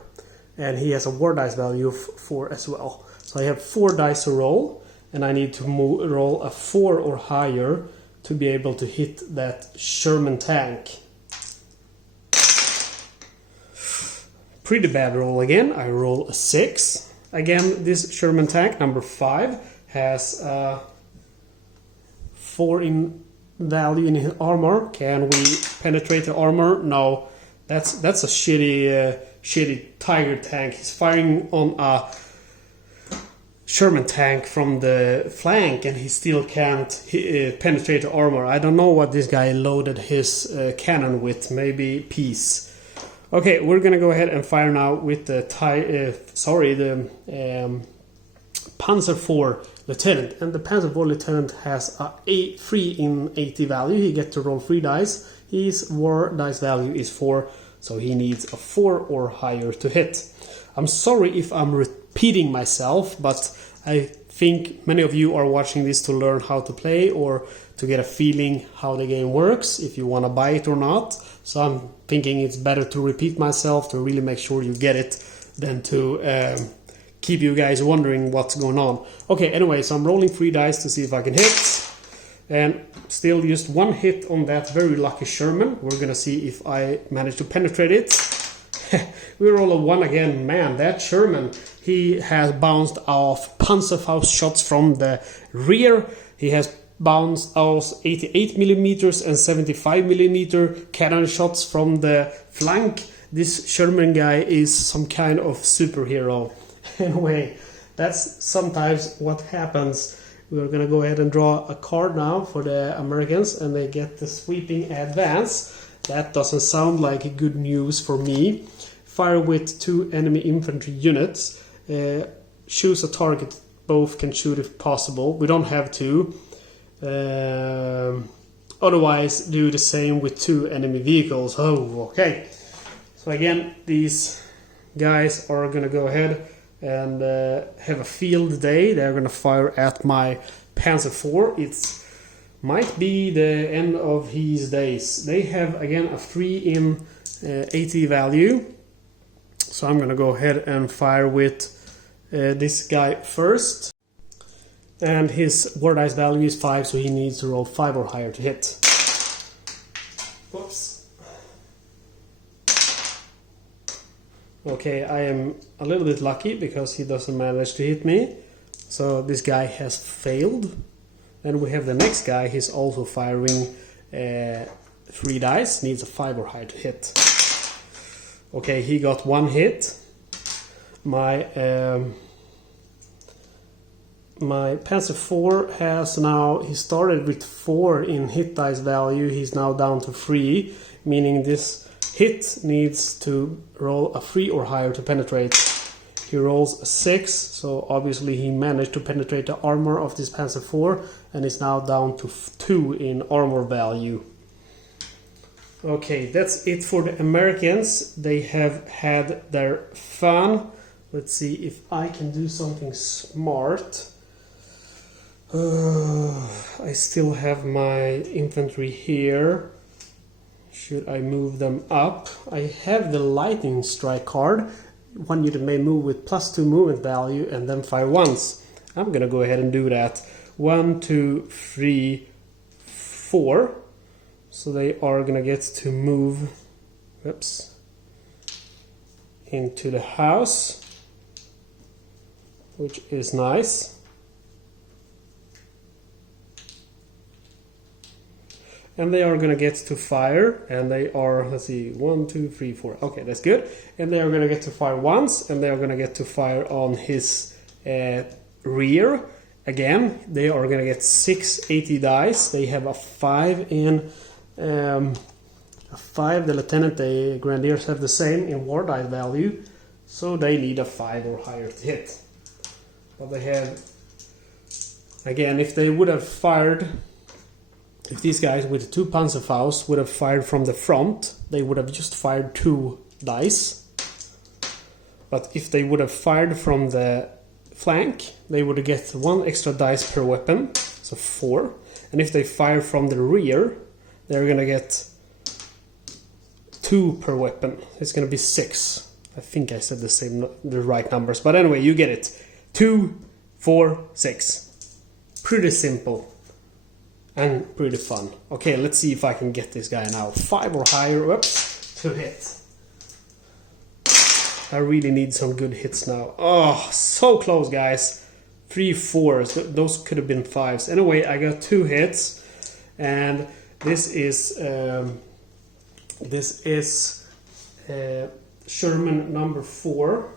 And he has a war dice value of 4 as well. So I have 4 dice to roll, and I need to roll a 4 or higher to be able to hit that Sherman tank. Pretty bad roll again. I roll a 6. Again, this Sherman tank, number 5, has 4 in value in his armor. Can we penetrate the armor? No. That's a shitty Tiger tank. He's firing on a Sherman tank from the flank, and he still can't penetrate the armor. I don't know what this guy loaded his cannon with. Maybe peace. Okay, we're gonna go ahead and fire now with the Panzer IV Lieutenant, and the Panzer IV Lieutenant has a 3 in 80 value. He gets to roll 3 dice. His war dice value is 4, so he needs a 4 or higher to hit. I'm sorry if I'm repeating myself, but I think many of you are watching this to learn how to play or to get a feeling how the game works, if you want to buy it or not. So I'm thinking it's better to repeat myself to really make sure you get it than to keep you guys wondering what's going on. Okay, anyway, so I'm rolling 3 dice to see if I can hit. And still just 1 hit on that very lucky Sherman. We're gonna see if I manage to penetrate it. We roll a 1 again. Man, that Sherman, he has bounced off Panzerfaust shots from the rear. He has bounced off 88mm and 75mm cannon shots from the flank. This Sherman guy is some kind of superhero. Anyway, that's sometimes what happens. We're gonna go ahead and draw a card now for the Americans, and they get the sweeping advance. That doesn't sound like good news for me. Fire with 2 enemy infantry units. Choose a target. Both can shoot if possible. We don't have to. Otherwise, do the same with 2 enemy vehicles. Oh, okay. So again, these guys are gonna go ahead and have a field day. They're gonna fire at my Panzer IV. It might be the end of his days. They have again a 3 in 80 value. So I'm gonna go ahead and fire with this guy first. And his war dice value is 5, so he needs to roll 5 or higher to hit. Whoops. Okay, I am a little bit lucky because he doesn't manage to hit me. So this guy has failed. Then we have the next guy, he's also firing 3 dice, needs a 5 or higher to hit. Okay, he got 1 hit. My Panzer IV has now, he started with 4 in hit dice value, he's now down to 3, meaning this hit needs to roll a 3 or higher to penetrate. He rolls a 6, so obviously he managed to penetrate the armor of this Panzer IV and is now down to 2 in armor value. Okay, that's it for the Americans. They have had their fun. Let's see if I can do something smart. I still have my infantry here. Should I move them up? I have the lightning strike card. One unit may move with +2 movement value and then fire once. I'm gonna go ahead and do that. 1, 2, 3, 4. So they are gonna get to move, whoops, into the house, which is nice. And they are gonna get to fire, and they are, let's see, 1, 2, 3, 4. Okay, that's good. And they are gonna get to fire once, and they are gonna get to fire on his rear. Again, they are gonna get 680 dice. They have a 5 in a 5. The lieutenant, the grenadiers have the same in war die value, so they need a 5 or higher to hit. But they have, again, if they would have fired, if these guys with 2 Panzerfaust would have fired from the front, they would have just fired 2 dice. But if they would have fired from the flank, they would get 1 extra dice per weapon, so 4. And if they fire from the rear, they're gonna get 2 per weapon. It's gonna be 6. I think I said the right numbers, but anyway, you get it. 2, 4, 6. Pretty simple. And pretty fun. Okay, let's see if I can get this guy now. 5 or higher, whoops, to hit. I really need some good hits now. Oh, so close, guys. 3 4s, those could have been 5s. Anyway, I got 2 hits, and this is Sherman number 4.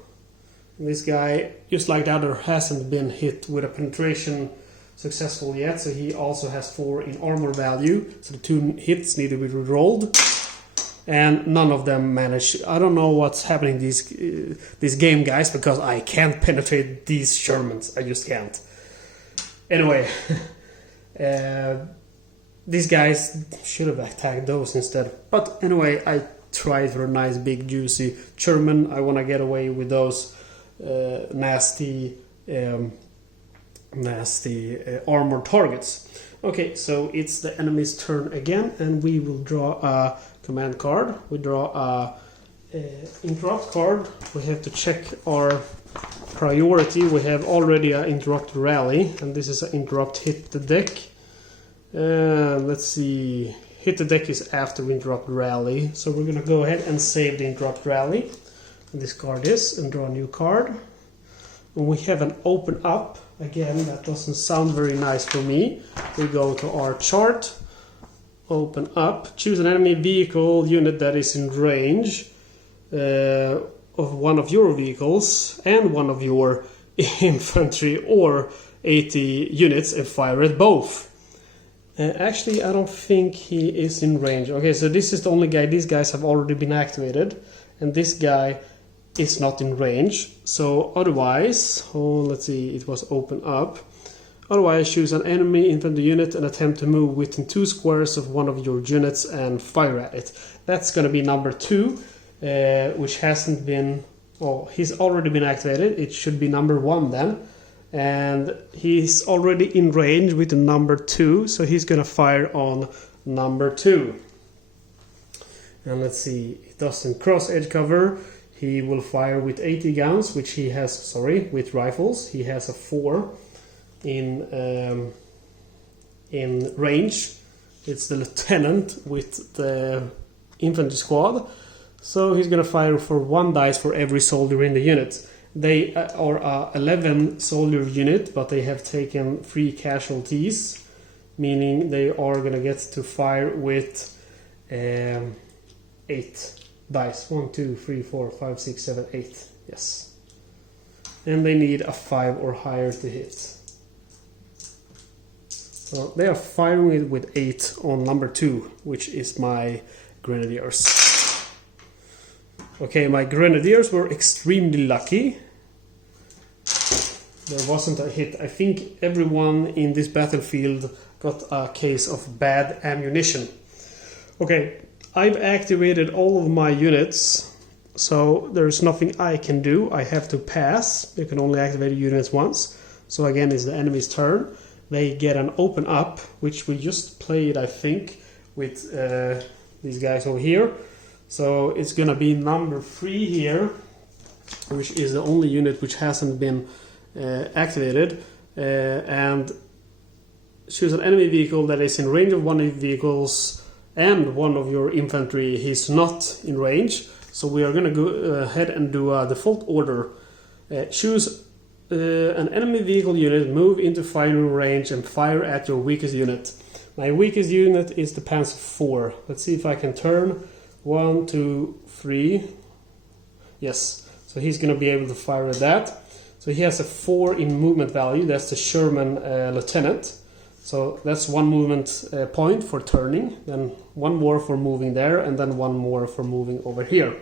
And this guy, just like the other, hasn't been hit with a penetration successful yet, so he also has 4 in armor value, so the 2 hits need to be rolled, and none of them managed. I don't know what's happening this game, guys, because I can't penetrate these Shermans. I just can't. Anyway, these guys should have attacked those instead, but anyway, I tried for a nice big juicy Sherman. I want to get away with those nasty armor targets. Okay, so it's the enemy's turn again, and we will draw a command card. We draw a interrupt card. We have to check our priority. We have already an interrupt rally, and this is an interrupt hit the deck. Let's see, hit the deck is after interrupt rally, so we're gonna go ahead and save the interrupt rally. And this card is, and draw a new card. And we have an open up. Again, that doesn't sound very nice for me. We go to our chart, open up, choose an enemy vehicle unit that is in range of one of your vehicles and one of your infantry or 80 units and fire at both. Actually, I don't think he is in range. Okay, so this is the only guy. These guys have already been activated, and this guy is not in range. So otherwise, let's see, it was open up. Otherwise, choose an enemy infantry unit and attempt to move within 2 squares of one of your units and fire at it. That's going to be number 2, which hasn't been, oh, he's already been activated. It should be number 1 then. And he's already in range with the number 2, so he's going to fire on number 2. And let's see, it doesn't cross edge cover. He will fire with 80 guns, which he has, with rifles. He has a 4. in range. It's the lieutenant with the infantry squad. So he's gonna fire for 1 dice for every soldier in the unit. They are a 11 soldier unit, but they have taken 3 casualties, meaning they are gonna get to fire with 8 dice. 1, 2, 3, 4, 5, 6, 7, 8. Yes. And they need a 5 or higher to hit. So they are firing it with 8 on number 2, which is my grenadiers. Okay, my grenadiers were extremely lucky. There wasn't a hit. I think everyone in this battlefield got a case of bad ammunition. Okay, I've activated all of my units, so there's nothing I can do. I have to pass. You can only activate units once. So again, it's the enemy's turn. They get an open up, which we just played, I think, with these guys over here. So it's gonna be number 3 here, which is the only unit which hasn't been activated, and choose an enemy vehicle that is in range of one of your vehicles and one of your infantry. He's not in range, so we are gonna go ahead and do a default order. Choose an enemy vehicle unit, move into firing range and fire at your weakest unit. My weakest unit is the Panzer IV. Let's see if I can turn. 1, 2, 3. Yes, so he's going to be able to fire at that. So he has a 4 in movement value. That's the Sherman lieutenant. So that's 1 movement point for turning, then 1 more for moving there, and then 1 more for moving over here.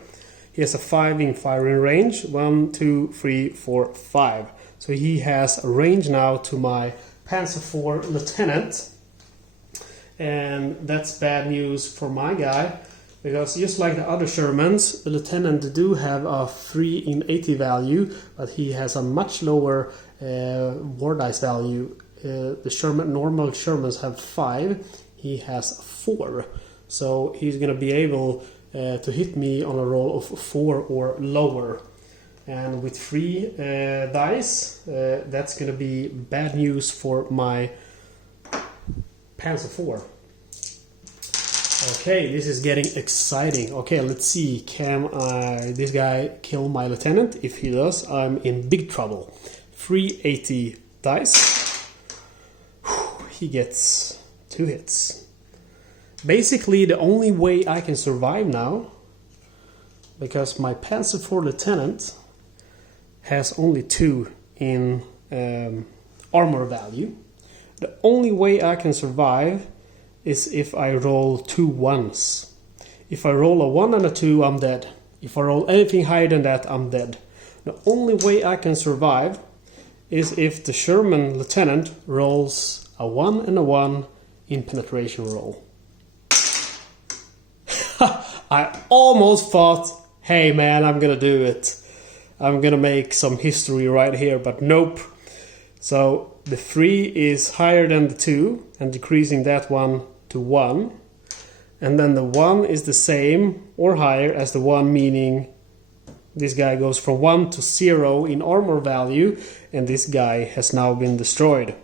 He has a 5 in firing range. 1, 2, 3, 4, 5. So he has a range now to my Panzer IV lieutenant. And that's bad news for my guy, because just like the other Shermans, the lieutenant do have a 3 in 80 value, but he has a much lower war dice value. The normal Shermans have 5, he has 4. So he's going to be able to hit me on a roll of 4 or lower. And with 3 dice, that's going to be bad news for my Panzer IV. Okay, this is getting exciting. Okay, let's see. Can this guy kill my lieutenant? If he does, I'm in big trouble. 380 dice. He gets 2 hits. Basically, the only way I can survive now, because my Panzer IV lieutenant has only 2 in armor value. The only way I can survive is if I roll 2 1s. If I roll a 1 and a 2, I'm dead. If I roll anything higher than that, I'm dead. The only way I can survive is if the Sherman lieutenant rolls a 1 and a 1 in penetration roll. I almost thought, hey man, I'm gonna do it. I'm gonna make some history right here, but nope. So the 3 is higher than the 2 and decreasing that one to 1. And then the 1 is the same or higher as the 1, meaning this guy goes from 1 to 0 in armor value, and this guy has now been destroyed.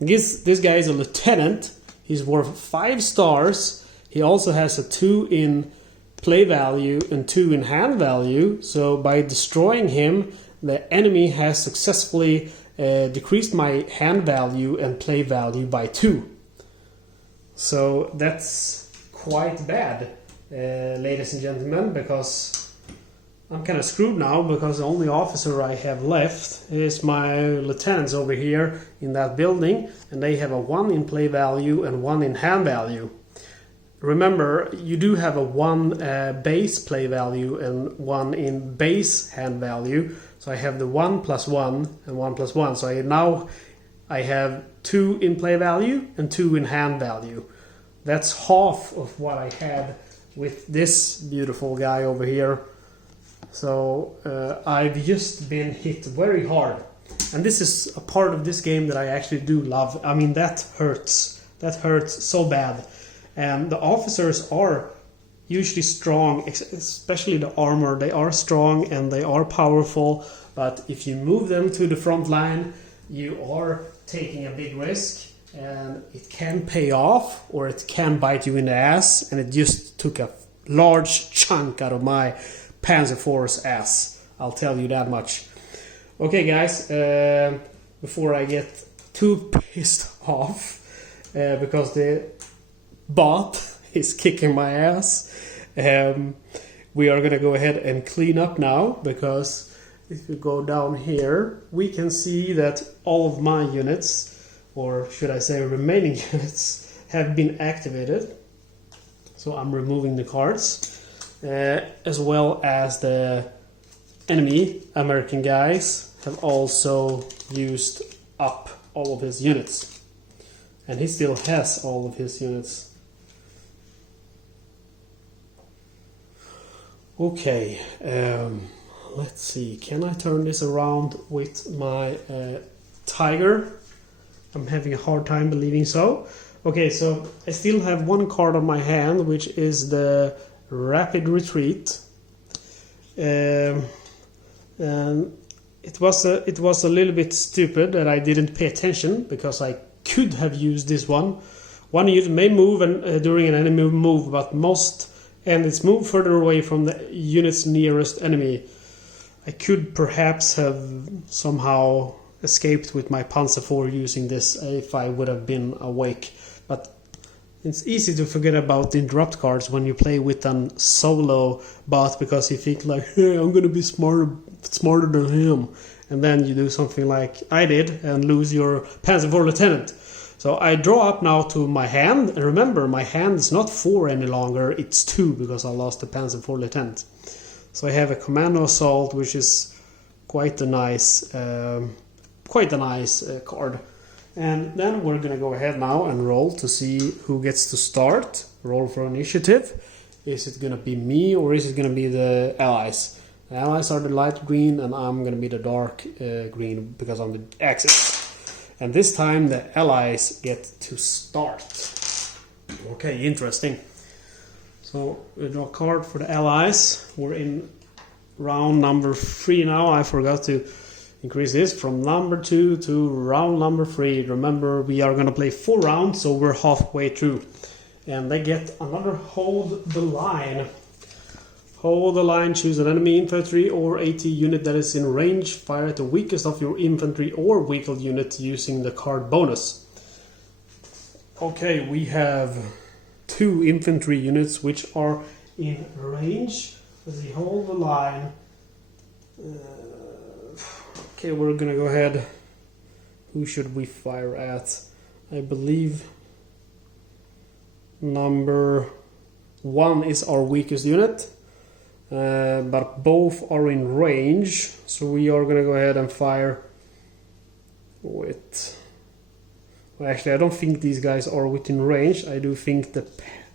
This guy is a lieutenant. He's worth 5 stars. He also has a 2 in play value and 2 in hand value. So by destroying him, the enemy has successfully decreased my hand value and play value by 2. So that's quite bad, ladies and gentlemen, because I'm kind of screwed now, because the only officer I have left is my lieutenants over here in that building, and they have a 1 in play value and 1 in hand value. Remember, you do have a 1 base play value and 1 in base hand value. So I have the 1 plus 1 and 1 plus 1. So I have 2 in play value and 2 in hand value. That's half of what I had with this beautiful guy over here. So I've just been hit very hard. And this is a part of this game that I actually do love. I mean, that hurts. That hurts so bad. And the officers are usually strong, especially the armor. They are strong and they are powerful, but if you move them to the front line, you are taking a big risk, and it can pay off or it can bite you in the ass, and it just took a large chunk out of my Panzer IV's ass. I'll tell you that much. Okay guys, before I get too pissed off because the bot is kicking my ass, we are gonna go ahead and clean up now, because if we go down here we can see that all of my units, or should I say remaining units, have been activated. So I'm removing the cards, as well as the enemy American guys have also used up all of his units, and he still has all of his units. Okay, let's see, can I turn this around with my tiger? I'm having a hard time believing so. Okay, so I still have one card on my hand, which is the Rapid Retreat. And it was a little bit stupid that I didn't pay attention, because I could have used this one. One unit may move during an enemy move, but it's moved further away from the unit's nearest enemy. I could perhaps have somehow escaped with my Panzer IV using this if I would have been awake, but it's easy to forget about the interrupt cards when you play with a solo bot, because you think like, hey, I'm gonna be smarter than him, and then you do something like I did and lose your Panzer IV Lieutenant. So I draw up now to my hand, and remember, my hand is not 4 any longer, it's 2, because I lost the Panzer IV Lieutenant. So I have a Commando Assault, which is quite a nice card. And then we're gonna go ahead now and roll to see who gets to start. Roll for initiative. Is it gonna be me, or is it gonna be the Allies? The Allies are the light green, and I'm gonna be the dark green, because I'm the Axis. And this time the Allies get to start. Okay, interesting. So we draw a card for the Allies. We're in round number 3 now. I forgot to increase this from number 2 to round number 3. Remember, we are going to play 4 rounds, so we're halfway through. And they get another Hold the Line. Hold the line, choose an enemy infantry or AT unit that is in range. Fire at the weakest of your infantry or vehicle unit using the card bonus. Okay, we have 2 infantry units which are in range. Let's see, hold the line. Okay, we're gonna go ahead. Who should we fire at? I believe number 1 is our weakest unit. But both are in range, so we are gonna go ahead and fire with... Well, actually, I don't think these guys are within range. I do think that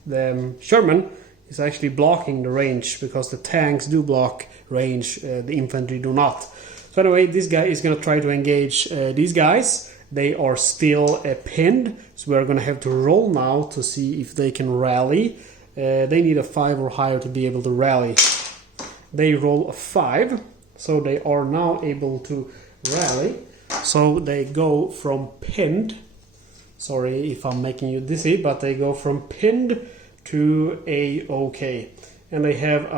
the Sherman is actually blocking the range, because the tanks do block range, the infantry do not. So anyway, this guy is gonna try to engage these guys. They are still pinned, so we are gonna have to roll now to see if they can rally. They need a 5 or higher to be able to rally. They roll a 5, so they are now able to rally. So they go from pinned, sorry if I'm making you dizzy, but they go from pinned to A-OK. And they have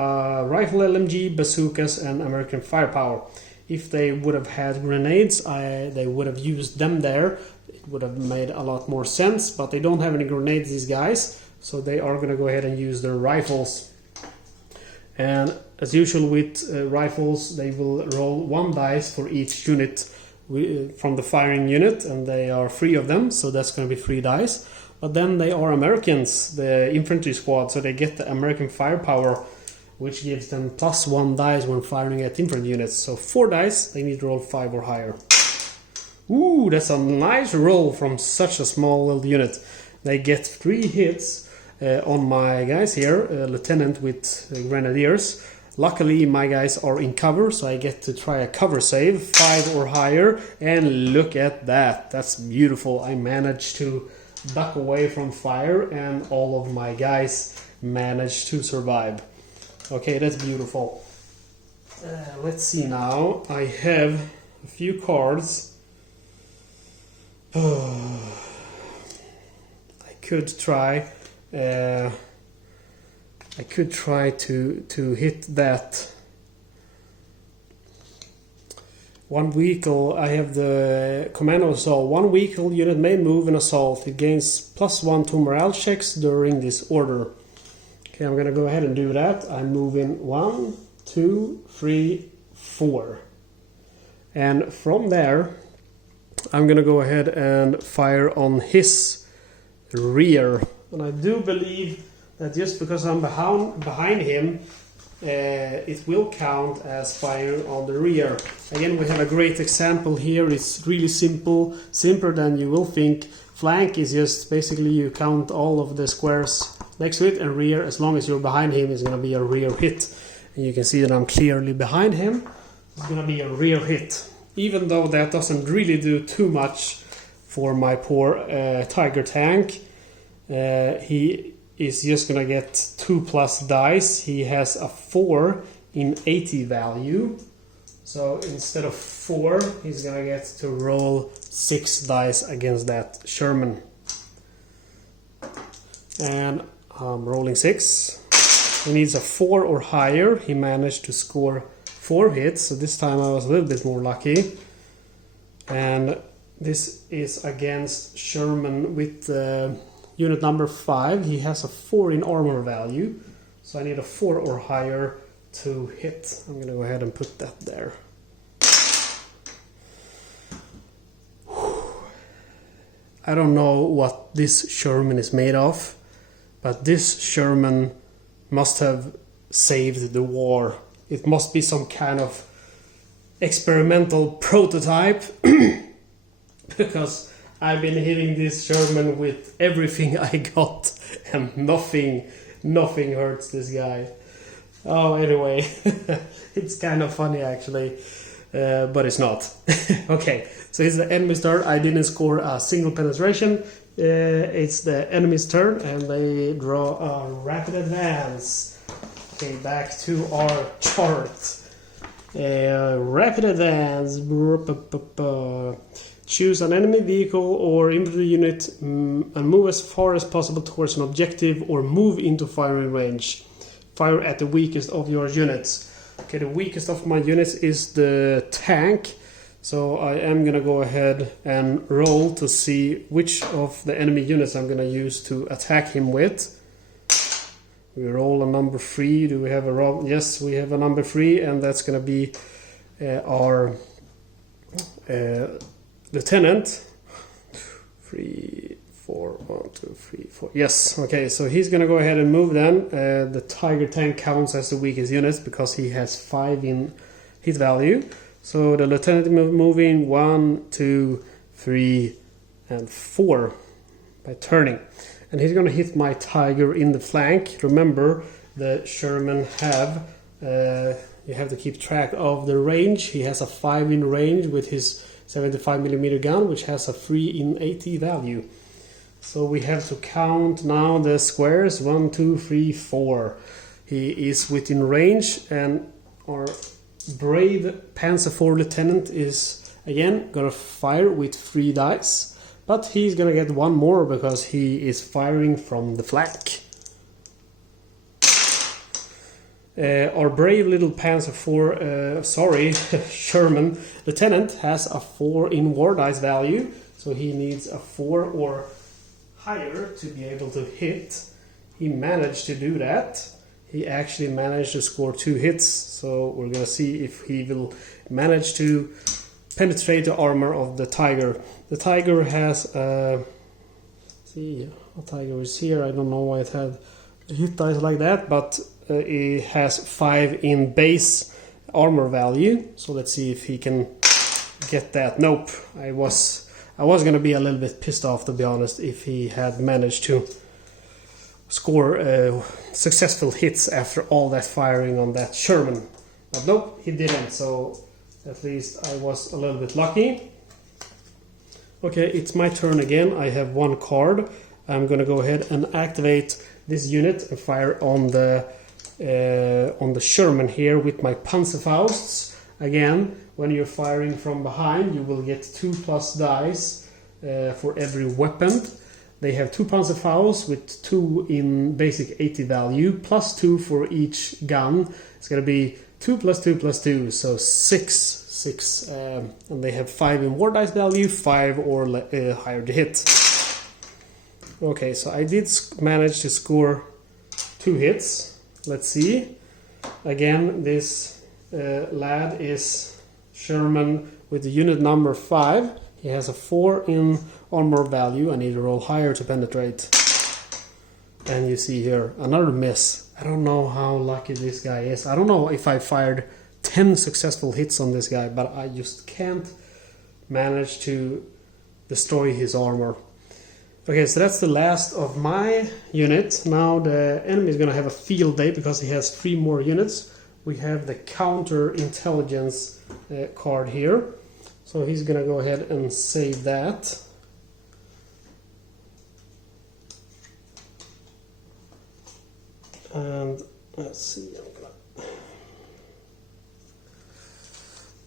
rifle LMG, bazookas, and American firepower. If they would have had grenades, they would have used them there. It would have made a lot more sense, but they don't have any grenades, these guys, so they are going to go ahead and use their rifles. And as usual with rifles, they will roll 1 dice for each unit from the firing unit, and they are 3 of them, so that's going to be 3 dice. But then they are Americans, the infantry squad, so they get the American firepower, which gives them +1 dice when firing at infantry units. So 4 dice, they need to roll 5 or higher. Ooh, that's a nice roll from such a small little unit. They get 3 hits on my guys here, lieutenant with grenadiers. Luckily my guys are in cover, so I get to try a cover save, 5 or higher, and look at that, that's beautiful. I managed to duck away from fire, and all of my guys managed to survive. Okay, that's beautiful. Let's see now, I have a few cards. I could try. I could try to hit that. One vehicle, I have the commando assault. One vehicle unit may move in assault. It gains +1 to morale checks during this order. Okay, I'm gonna go ahead and do that. I'm moving 1, 2, 3, 4. And from there, I'm gonna go ahead and fire on his rear. And I do believe that just because I'm behind him, it will count as fire on the rear. Again, we have a great example here. It's really simple, simpler than you will think. Flank is just basically you count all of the squares next to it, and rear, as long as you're behind him, is going to be a rear hit. And you can see that I'm clearly behind him. It's going to be a rear hit. Even though that doesn't really do too much for my poor Tiger tank, he is just gonna get 2+ dice. He has a 4 in AT value, so instead of 4 he's gonna get to roll 6 dice against that Sherman. And I'm rolling 6. He needs a 4 or higher. He managed to score 4 hits, so this time I was a little bit more lucky. And this is against Sherman with unit number 5. He has a 4 in armor value, so I need a 4 or higher to hit. I'm going to go ahead and put that there. I don't know what this Sherman is made of, but this Sherman must have saved the war. It must be some kind of experimental prototype because I've been hitting this Sherman with everything I got, and nothing hurts this guy. Oh, anyway, it's kind of funny actually, but it's not. Okay, so it's the enemy's turn. I didn't score a single penetration. It's the enemy's turn, and they draw a rapid advance. Okay, back to our chart. Rapid advance. Choose an enemy vehicle or infantry unit and move as far as possible towards an objective, or move into firing range. Fire at the weakest of your units. Okay, the weakest of my units is the tank, so I am gonna go ahead and roll to see which of the enemy units I'm gonna use to attack him with. We roll a number 3. Do we have a roll? Yes, we have a number 3, and that's gonna be our lieutenant. 3, 4, 1, 2, 3, 4. Yes, okay, so he's gonna go ahead and move then. The Tiger tank counts as the weakest unit because he has 5 in hit value. So the lieutenant moving 1, 2, 3, and 4 by turning. And he's gonna hit my Tiger in the flank. Remember, the Sherman have you have to keep track of the range. He has a 5 in range with his 75mm gun, which has a 3 in AT value. So we have to count now the squares. 1, 2, 3, 4. He is within range, and our brave Panzer IV lieutenant is again gonna fire with 3 dice, but he's gonna get 1 more because he is firing from the flank. Our brave little Panzer IV, Sherman lieutenant has a 4 in war dice value, so he needs a 4 or higher to be able to hit. He managed to do that. He actually managed to score 2 hits, so we're gonna see if he will manage to penetrate the armor of the Tiger. The Tiger has a Tiger is here. I don't know why it had hit dice like that, but it has 5 in base armor value, so let's see if he can get that. Nope. I was gonna be a little bit pissed off, to be honest, if he had managed to score successful hits after all that firing on that Sherman. But nope, he didn't, so at least I was a little bit lucky. Okay, it's my turn again. I have 1 card. I'm gonna go ahead and activate this unit and fire on the Sherman here with my Panzerfausts. Again, when you're firing from behind, you will get 2+ dice for every weapon. They have 2 Panzerfaust with 2 in basic 80 value, plus 2 for each gun. It's going to be 2 plus 2 plus 2, so 6. And they have 5 in war dice value, 5 or higher to hit. Okay, so I did manage to score 2 hits. Let's see. Again, this lad is Sherman with the unit number 5. He has a 4 in armor value. I need to roll higher to penetrate. And you see here, another miss. I don't know how lucky this guy is. I don't know if I fired 10 successful hits on this guy, but I just can't manage to destroy his armor. Okay, so that's the last of my unit. Now the enemy is going to have a field day because he has 3 more units. We have the counter intelligence card here. So he's going to go ahead and save that. And let's see.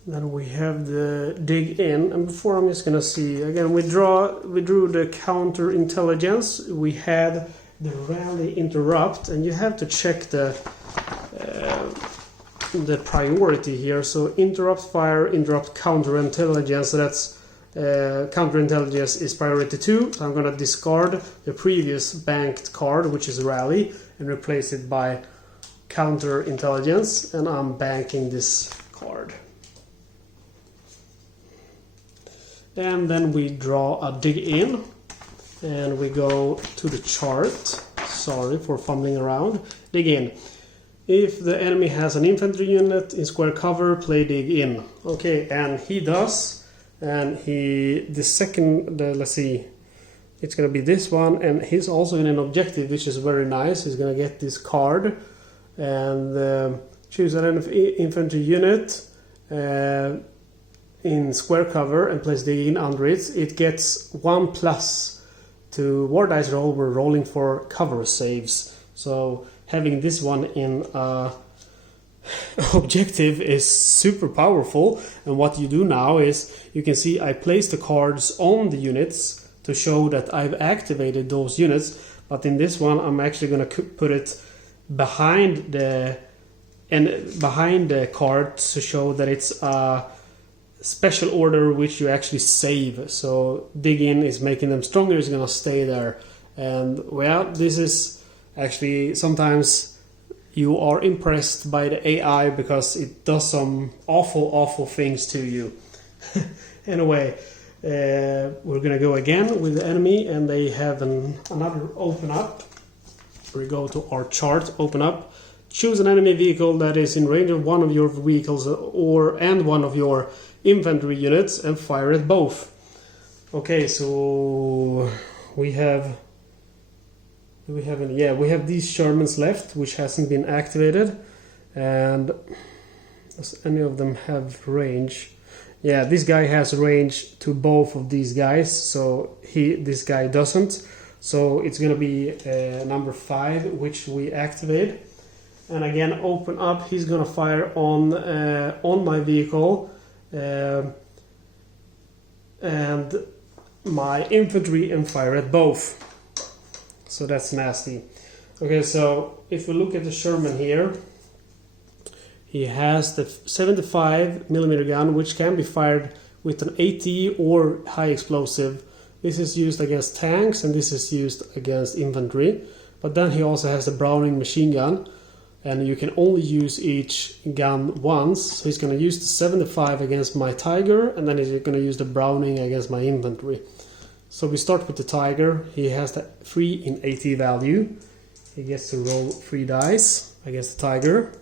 Then we have the dig in, and before I'm just gonna see again. We drew the counter intelligence. We had the rally interrupt, and you have to check the priority here. So interrupt fire, interrupt counter intelligence. So that's counter intelligence is priority 2. So I'm gonna discard the previous banked card, which is rally, and replace it by counter intelligence, and I'm banking this card. And then we draw a dig in, and we go to the chart. Sorry for fumbling around. Dig in. If the enemy has an infantry unit in square cover, play dig in. Okay, and he does. And let's see, it's going to be this one, and he's also in an objective, which is very nice. He's going to get this card and choose an infantry unit in square cover and place dig in under it. It gets 1+ to war dice roll. We're rolling for cover saves. So having this one in objective is super powerful. And what you do now is you can see I place the cards on the units to show that I've activated those units. But in this one, I'm actually going to put it behind the card to show that it's a special order which you actually save. So dig in is making them stronger, is going to stay there. And well, this is actually sometimes you are impressed by the AI because it does some awful things to you. Anyway, we're gonna go again with the enemy, and they have another open up. We go to our chart, open up, choose an enemy vehicle that is in range of one of your vehicles and one of your infantry units, and fire at both. Okay, so we have these Shermans left, which hasn't been activated. And does any of them have range? Yeah, this guy has range to both of these guys, so this guy doesn't. So it's gonna be number 5, which we activate. And again, open up. He's gonna fire on my vehicle and my infantry, and fire at both. So that's nasty. Okay, so if we look at the Sherman here, he has the 75mm gun, which can be fired with an AT or high explosive. This is used against tanks, and this is used against infantry. But then he also has the Browning machine gun, and you can only use each gun once. So he's going to use the 75 against my Tiger, and then he's going to use the Browning against my infantry. So we start with the Tiger. He has the 3 in AT value. He gets to roll 3 dice against the Tiger.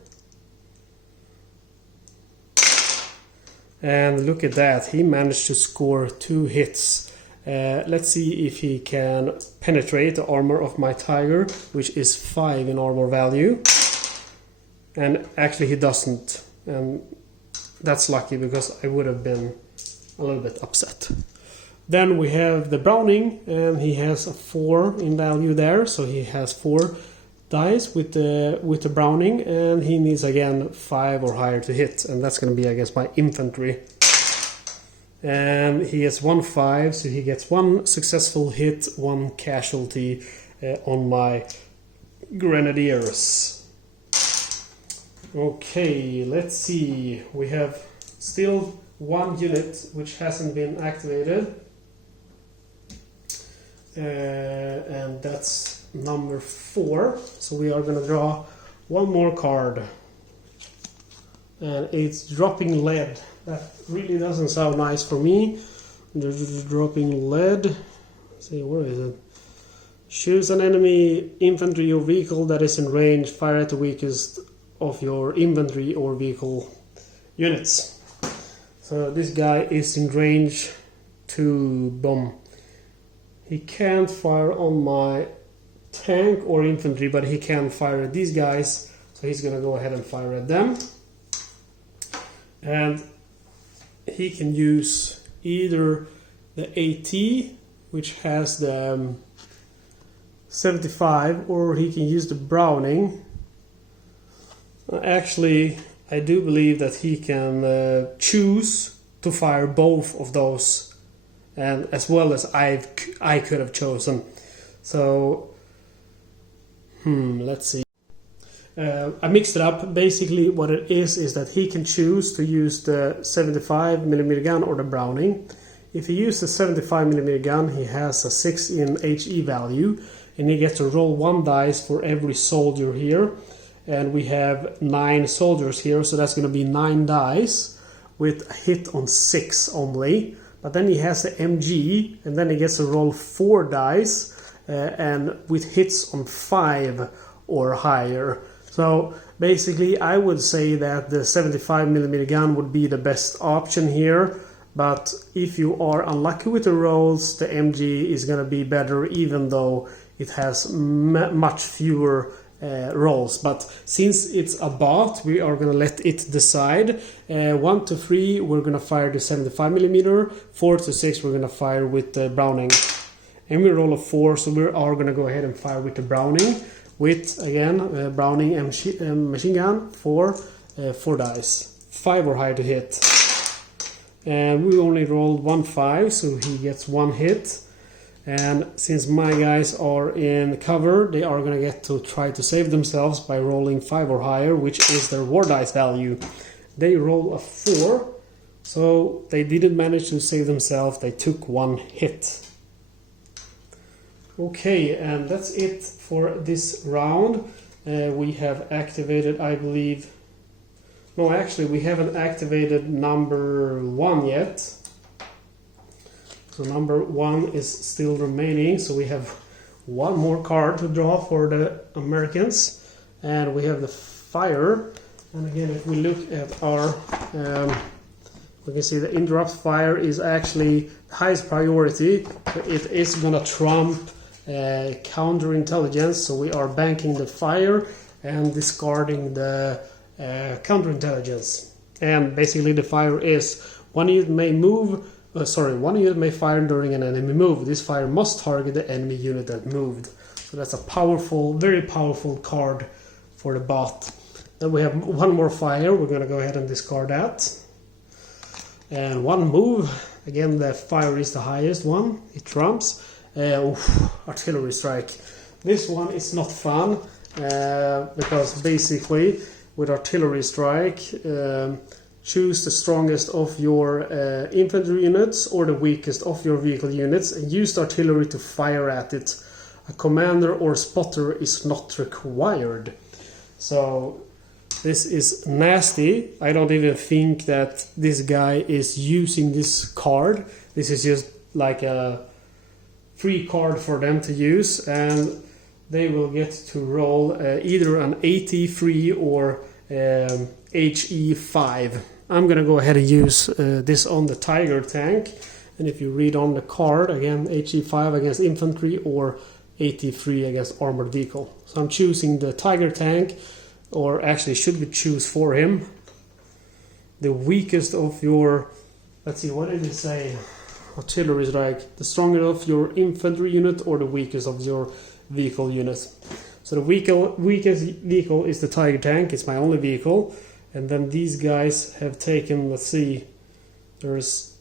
And look at that, he managed to score 2 hits. Let's see if he can penetrate the armor of my Tiger, which is 5 in armor value. And actually he doesn't. And that's lucky, because I would have been a little bit upset. Then we have the Browning, and he has a 4 in value there, so he has 4 dice with the Browning, and he needs again 5 or higher to hit, and that's going to be against my infantry. and he gets 1-5, so he gets 1 successful hit, 1 casualty on my grenadiers. Okay, let's see. We have still 1 unit which hasn't been activated, and that's number 4. So we are going to draw 1 more card, and it's dropping lead. That really doesn't sound nice for me. Dropping lead. Let's see, where is it? Choose an enemy infantry or vehicle that is in range. Fire at the weakest of your infantry or vehicle units. So this guy is in range to bomb. He can't fire on my tank or infantry, but he can fire at these guys. So he's gonna go ahead and fire at them. And he can use either the AT, which has the 75, or he can use the Browning. Actually, I do believe that he can choose to fire both of those, and as well as I could have chosen. So, let's see. I mixed it up. Basically, what it is that he can choose to use the 75mm gun or the Browning. If he uses the 75mm gun, he has a 6 in HE value, and he gets to roll 1 dice for every soldier here. And we have 9 soldiers here, so that's going to be 9 dice with a hit on 6 only. But then he has the MG, and then he gets to roll 4 dice and with hits on 5 or higher. So basically, I would say that the 75mm gun would be the best option here. But if you are unlucky with the rolls, the MG is going to be better, even though it has much fewer rolls. But since it's a bot, we are going to let it decide. 1 to 3, we're going to fire the 75mm. 4 to 6, we're going to fire with the Browning. And we roll a 4, so we are going to go ahead and fire with the Browning. With, again, Browning and machine gun for 4 dice. 5 or higher to hit. And we only rolled 1 5, so he gets 1 hit. And since my guys are in cover, they are going to get to try to save themselves by rolling 5 or higher, which is their war dice value. They roll a 4, so they didn't manage to save themselves. They took 1 hit. Okay, and that's it for this round. We have activated, I believe... No, actually, we haven't activated number 1 yet. So number 1 is still remaining. So we have 1 more card to draw for the Americans. And we have the fire. And again, if we look at our... we can see the interrupt fire is actually the highest priority. It is going to trump counterintelligence. So we are banking the fire and discarding the counterintelligence. And basically the fire is one unit may move. One unit may fire during an enemy move. This fire must target the enemy unit that moved. So that's a powerful, very powerful card for the bot. Then we have 1 more fire. We're going to go ahead and discard that. And 1 move. Again, the fire is the highest one. It trumps. Artillery strike. This one is not fun because basically with artillery strike, choose the strongest of your infantry units or the weakest of your vehicle units and use the artillery to fire at it. A commander or spotter is not required. So this is nasty. I don't even think that this guy is using this card. This is just like a free card for them to use, and they will get to roll either an AT3 or HE5. I'm gonna go ahead and use this on the Tiger tank, and if you read on the card, again, HE5 against infantry or AT3 against armored vehicle. So I'm choosing the Tiger tank, or actually should we choose for him the weakest of your, let's see, what did it say? Artillery strike, the strongest of your infantry unit or the weakest of your vehicle units. So the weakest vehicle is the Tiger tank. It's my only vehicle. And then these guys have taken, let's see, there's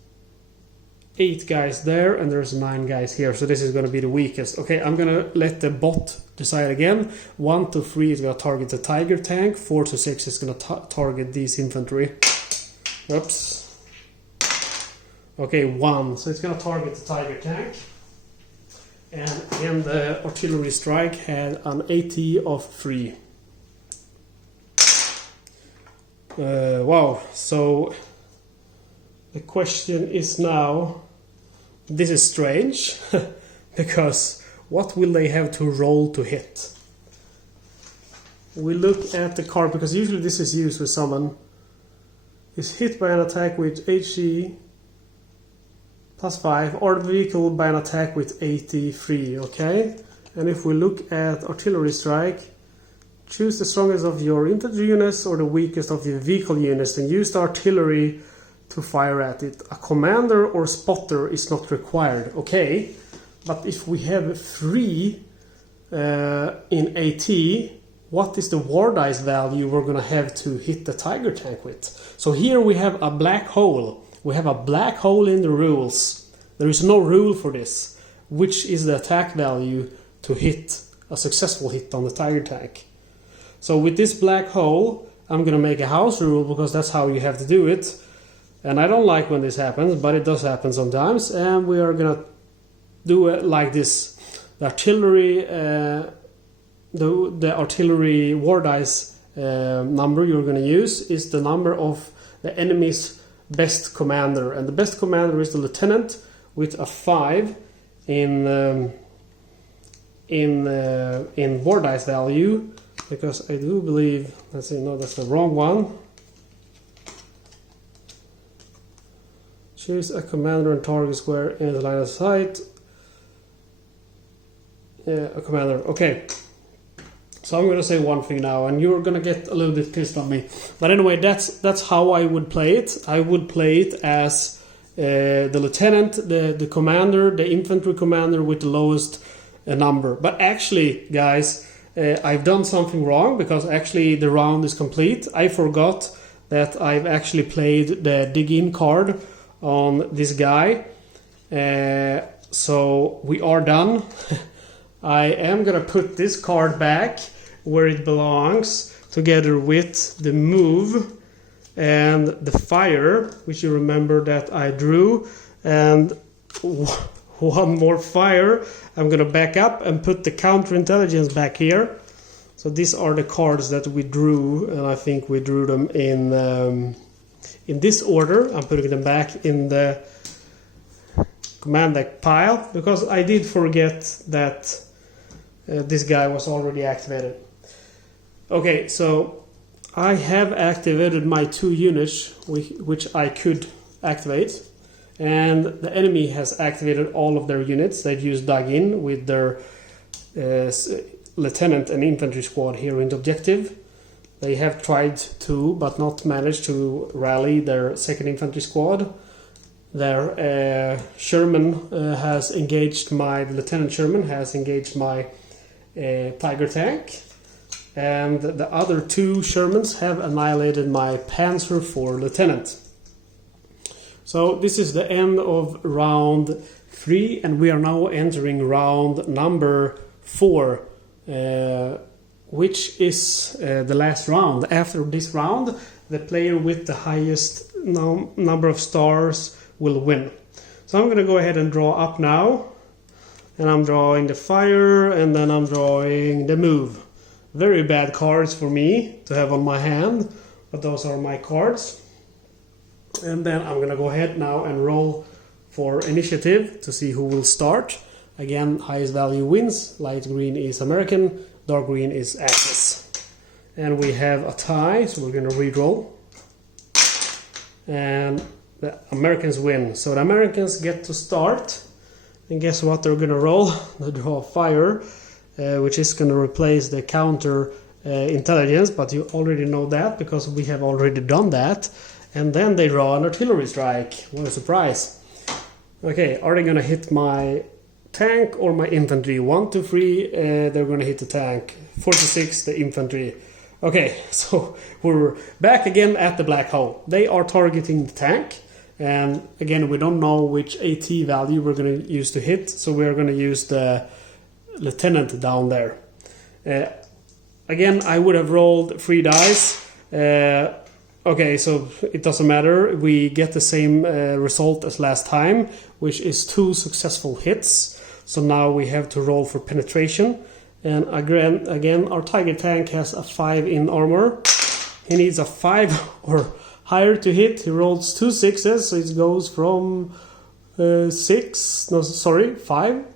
8 guys there, and there's 9 guys here, so this is going to be the weakest. Okay, I'm going to let the bot decide again. 1 to 3 is going to target the tiger tank. 4 to 6 is going to target these infantry. Oops. Okay, 1, so it's going to target the tiger tank. And again, the artillery strike had an AT of 3. Wow, so the question is now, this is strange, because what will they have to roll to hit? We look at the card, because usually this is used with someone is hit by an attack with HE +5, or the vehicle by an attack with 83, okay? And if we look at artillery strike, choose the strongest of your infantry units or the weakest of your vehicle units and use the artillery to fire at it. A commander or spotter is not required, okay? But if we have 3 in AT, what is the war dice value we're gonna have to hit the tiger tank with? So here we have a black hole. We have a black hole in the rules. There is no rule for this. Which is the attack value to hit a successful hit on the tiger tank? So with this black hole, I'm gonna make a house rule because that's how you have to do it. And I don't like when this happens, but it does happen sometimes. And we are gonna do it like this. The artillery, the artillery war dice number you're gonna use is the number of the enemy's best commander, and the best commander is the lieutenant with a 5 in war dice value, because I do believe, let's see, no, that's the wrong one. Choose a commander and target square in the line of sight. Yeah, a commander. Okay. So I'm going to say one thing now, and you're going to get a little bit pissed on me. But anyway, that's how I would play it. I would play it as the lieutenant, the commander, the infantry commander with the lowest number. But actually, guys, I've done something wrong, because actually the round is complete. I forgot that I've actually played the dig in card on this guy. So we are done. I am going to put this card back where it belongs, together with the move and the fire, which you remember that I drew, and one more fire. I'm gonna back up and put the counterintelligence back here. So these are the cards that we drew, and I think we drew them in this order. I'm putting them back in the command deck pile, because I did forget that this guy was already activated. Okay, so I have activated my 2 units which I could activate, and the enemy has activated all of their units. They've used dug in with their lieutenant and infantry squad here in the objective. They have tried to, but not managed to rally their 2nd infantry squad. Their Sherman has engaged the Lieutenant Sherman has engaged my Tiger tank. And the other 2 Shermans have annihilated my Panzer IV Lieutenant. So this is the end of round 3, and we are now entering round number 4, which is the last round. After this round, the player with the highest number of stars will win. So I'm going to go ahead and draw up now, and I'm drawing the fire, and then I'm drawing the move. Very bad cards for me to have on my hand, but those are my cards. And then I'm going to go ahead now and roll for initiative to see who will start. Again, highest value wins. Light green is American, dark green is Axis. And we have a tie, so we're going to re-roll. And the Americans win. So the Americans get to start. And guess what they're going to roll? They draw fire, which is going to replace the counter intelligence, but you already know that because we have already done that. And then they draw an artillery strike. What a surprise. Okay, are they going to hit my tank or my infantry? 1, 2, 3, they're going to hit the tank. 4 to 6, the infantry. Okay, so we're back again at the black hole. They are targeting the tank, And again, we don't know which AT value we're going to use to hit, so we're going to use the lieutenant down there. Again, I would have rolled 3 dice. Okay, so it doesn't matter. We get the same result as last time, which is 2 successful hits. So now we have to roll for penetration. And again, our Tiger Tank has a 5 in armor. He needs a 5 or higher to hit. He rolls 2 6s, so it goes from 5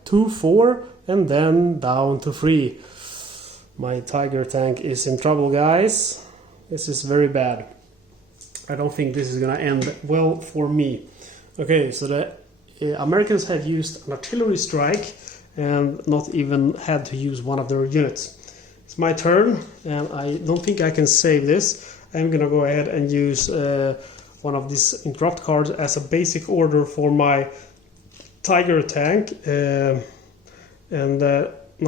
to 4, and then down to 3. My Tiger Tank is in trouble, guys. This is very bad. I don't think this is gonna end well for me. Okay, so the Americans have used an artillery strike and not even had to use one of their units. It's my turn, and I don't think I can save this. I'm gonna go ahead and use one of these interrupt cards as a basic order for my Tiger Tank. No,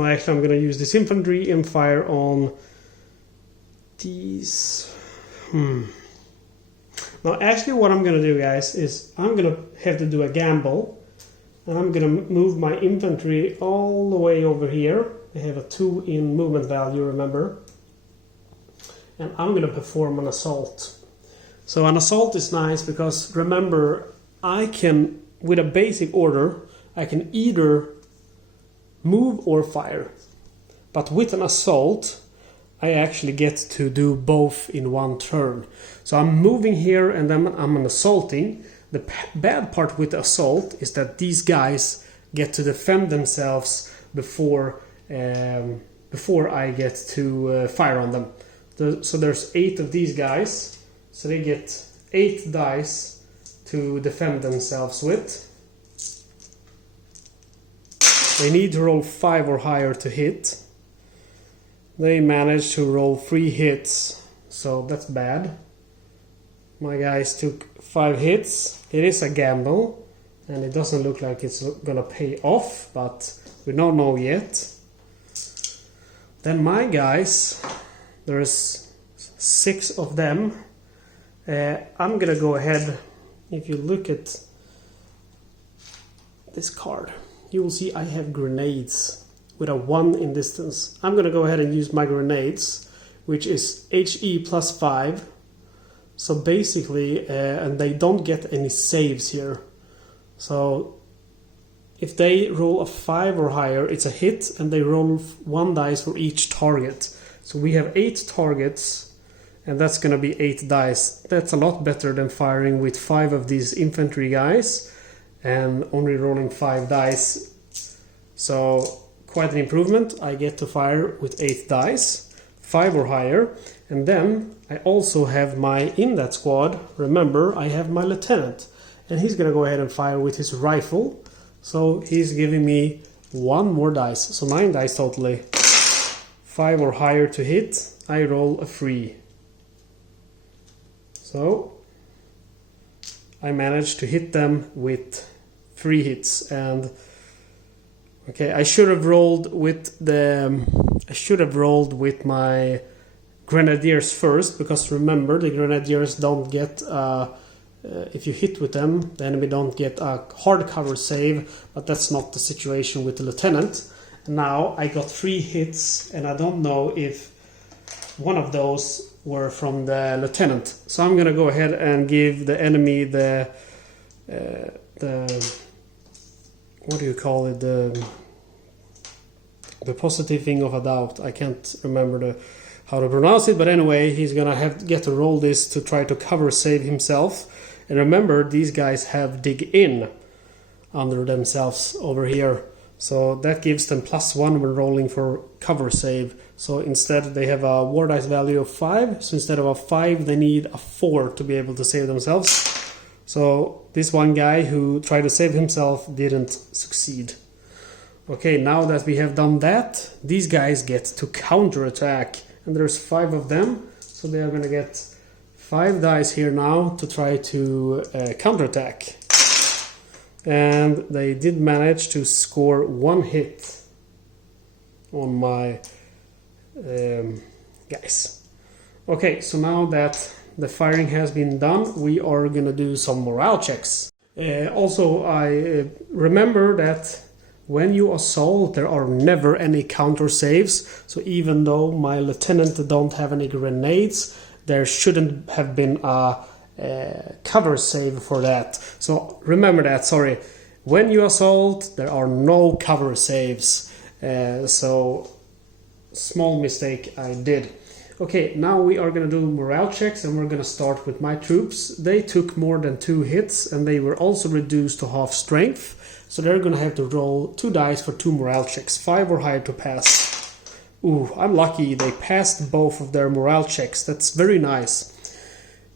actually I'm gonna use this infantry and fire on these. Now actually what I'm gonna do, guys, is I'm gonna have to do a gamble. And I'm gonna move my infantry all the way over here. I have a 2 in movement value, remember? And I'm gonna perform an assault. So an assault is nice because, remember, I can, with a basic order, I can either move or fire. But with an assault, I actually get to do both in one turn. So I'm moving here and then I'm assaulting. The bad part with the assault is that these guys get to defend themselves before I get to fire on them. So there's 8 of these guys, so they get 8 dice to defend themselves with. They need to roll 5 or higher to hit. They managed to roll 3 hits, so that's bad. My guys took 5 hits. It is a gamble, and it doesn't look like it's gonna pay off, but we don't know yet. Then my guys, there's 6 of them. I'm gonna go ahead, if you look at this card, you will see I have grenades with a 1 in distance. I'm gonna go ahead and use my grenades, which is HE plus 5. So basically, and they don't get any saves here. So if they roll a 5 or higher, it's a hit, and they roll 1 dice for each target. So we have 8 targets, and that's gonna be 8 dice. That's a lot better than firing with 5 of these infantry guys and only rolling 5 dice. So quite an improvement. I get to fire with 8 dice, 5 or higher. And then I also have in that squad, remember, I have my lieutenant. And he's gonna go ahead and fire with his rifle. So he's giving me 1 more dice, so 9 dice totally. 5 or higher to hit, I roll a 3. So I managed to hit them with 3 hits. And okay, I should have rolled with my Grenadiers first, because remember, the Grenadiers don't get if you hit with them, the enemy don't get a hardcover save, but that's not the situation with the lieutenant. Now I got 3 hits, and I don't know if one of those were from the lieutenant. So I'm gonna go ahead and give the enemy the what do you call it, the positive thing of a doubt. I can't remember how to pronounce it, but anyway, he's gonna get to roll this to try to cover save himself. And remember, these guys have dig in under themselves over here, so that gives them +1 when rolling for cover save. So instead they have a war dice value of 5, so instead of a 5 they need a 4 to be able to save themselves. So this one guy who tried to save himself didn't succeed. Okay, now that we have done that, these guys get to counterattack, and there's 5 of them, so they are going to get 5 dice here now to try to counterattack. And they did manage to score 1 hit on my guys. Okay, so now that the firing has been done, we are gonna do some morale checks. Also, I remember that when you assault, there are never any counter saves. So even though my lieutenant don't have any grenades, there shouldn't have been a cover save for that. So remember that, sorry. When you assault, there are no cover saves. So small mistake I did. Okay, now we are gonna do morale checks, and we're gonna start with my troops. They took more than 2 hits, and they were also reduced to half strength. So they're gonna have to roll 2 dice for 2 morale checks, 5 or higher to pass. Ooh, I'm lucky, they passed both of their morale checks. That's very nice.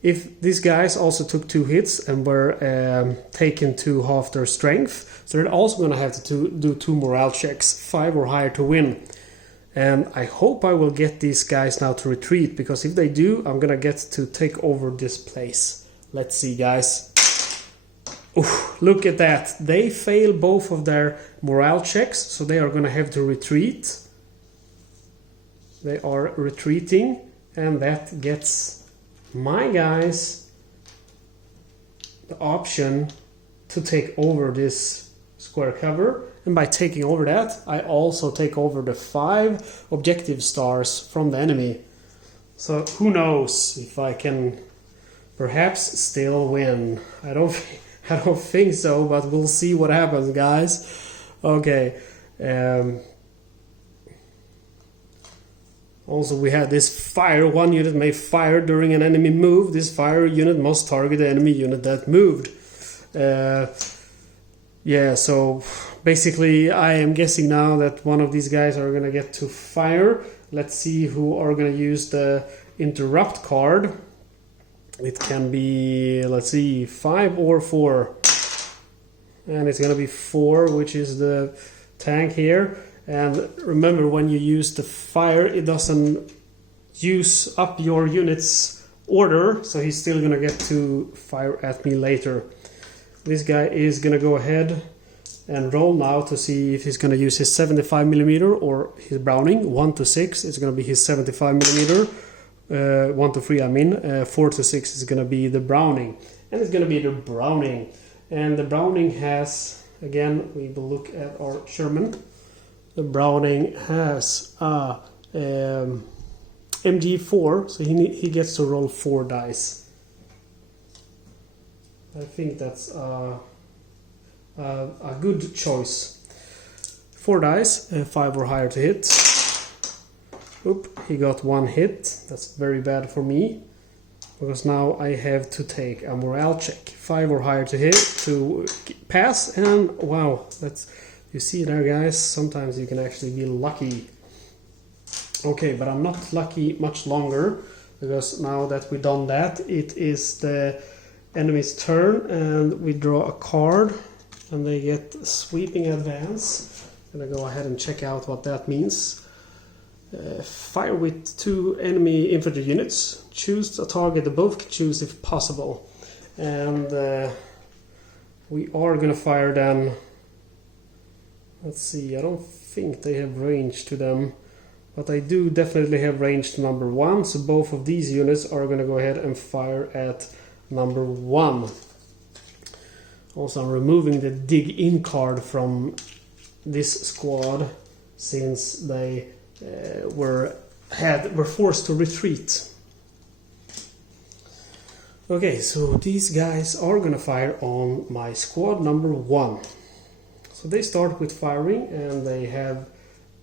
If these guys also took 2 hits and were taken to half their strength, so they're also gonna have to do 2 morale checks, 5 or higher to win. And I hope I will get these guys now to retreat, because if they do, I'm gonna get to take over this place. Let's see, guys. Ooh, look at that. They fail both of their morale checks, so they are gonna have to retreat. They are retreating, and that gets my guys the option to take over this square cover. And by taking over that, I also take over the 5 objective stars from the enemy. So who knows if I can perhaps still win. I don't think so, but we'll see what happens, guys. Okay. Also, we had this fire. 1 unit may fire during an enemy move. This fire unit must target the enemy unit that moved. Yeah, so basically I am guessing now that one of these guys are gonna get to fire. Let's see who are gonna use the interrupt card. It can be, let's see, 5 or 4. And it's gonna be 4, which is the tank here. And remember, when you use the fire, it doesn't use up your unit's order, so he's still gonna get to fire at me later. This guy is gonna go ahead and roll now to see if he's gonna use his 75mm or his Browning. 1 to 6 is gonna be his 75mm. 1 to 3, I mean. 4 to 6 is gonna be the Browning, and it's gonna be the Browning. And the Browning has, again, we will look at our Sherman. The Browning has a MG4, so he gets to roll 4 dice. I think that's a good choice. 4 dice, 5 or higher to hit. Oop, he got 1 hit. That's very bad for me, because now I have to take a morale check. 5 or higher to hit to pass, and wow, that's, you see there, guys, sometimes you can actually be lucky. Okay, but I'm not lucky much longer, because now that we've done that, it is the enemy's turn, and we draw a card, and they get sweeping advance. I'm gonna go ahead and check out what that means. Fire with 2 enemy infantry units. Choose a target that both can choose if possible. And we are gonna fire them. Let's see, I don't think they have range to them, but I do definitely have range to number 1, so both of these units are gonna go ahead and fire at number 1. Also, I'm removing the dig in card from this squad, since they were forced to retreat. Okay, so these guys are gonna fire on my squad number 1. So they start with firing, and they have,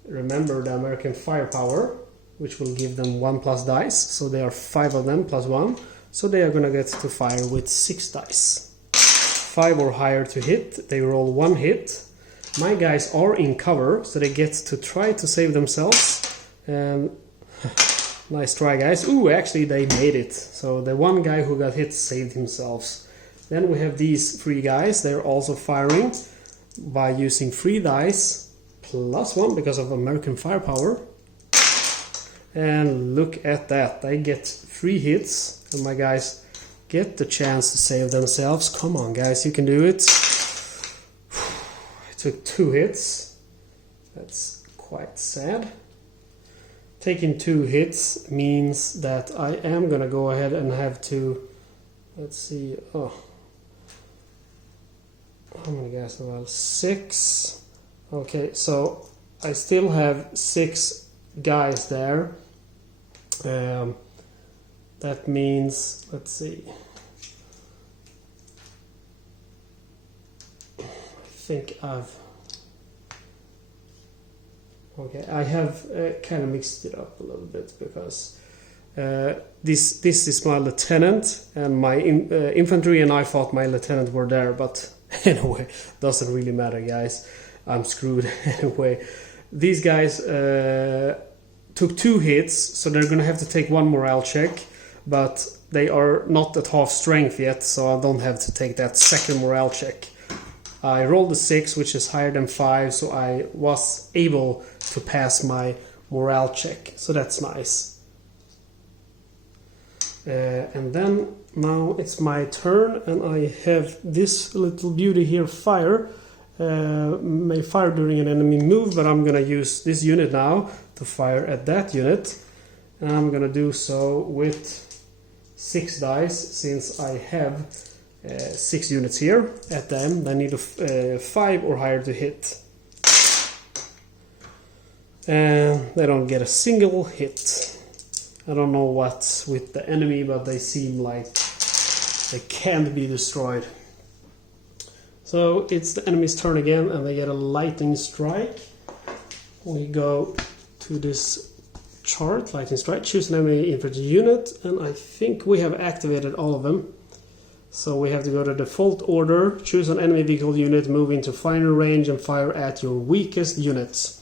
remember, the American firepower, which will give them 1+ dice, so they are 5 of them plus 1. So they are gonna get to fire with 6 dice. 5 or higher to hit, they roll 1 hit. My guys are in cover, so they get to try to save themselves. And nice try, guys. Ooh, actually they made it. So the one guy who got hit saved himself. Then we have these 3 guys, they're also firing by using 3 dice plus 1 because of American firepower. And look at that, they get 3 hits, and my guys get the chance to save themselves. Come on, guys, you can do it. I took 2 hits. That's quite sad. taking 2 hits means that I am gonna go ahead and have to, let's see, how many guys do I have? 6. Okay, so I still have 6 guys there. That means, let's see, I think I have kind of mixed it up a little bit, because this is my lieutenant, and my infantry and I thought my lieutenant were there, but anyway, doesn't really matter, guys. I'm screwed anyway. These guys took 2 hits, so they're gonna have to take 1 morale check, but they are not at half strength yet, so I don't have to take that second morale check. I rolled a 6, which is higher than 5, so I was able to pass my morale check, so that's nice. And then now it's my turn, and I have this little beauty here, fire. May fire during an enemy move, but I'm gonna use this unit now to fire at that unit, and I'm gonna do so with 6 dice, since I have 6 units here at them. They need a 5 or higher to hit, and they don't get a single hit. I don't know what's with the enemy, but they seem like they can't be destroyed. So it's the enemy's turn again, and they get a lightning strike. We go to this chart, lightning strike, choose an enemy infantry unit, and I think we have activated all of them. So we have to go to default order, choose an enemy vehicle unit, move into firing range, and fire at your weakest units.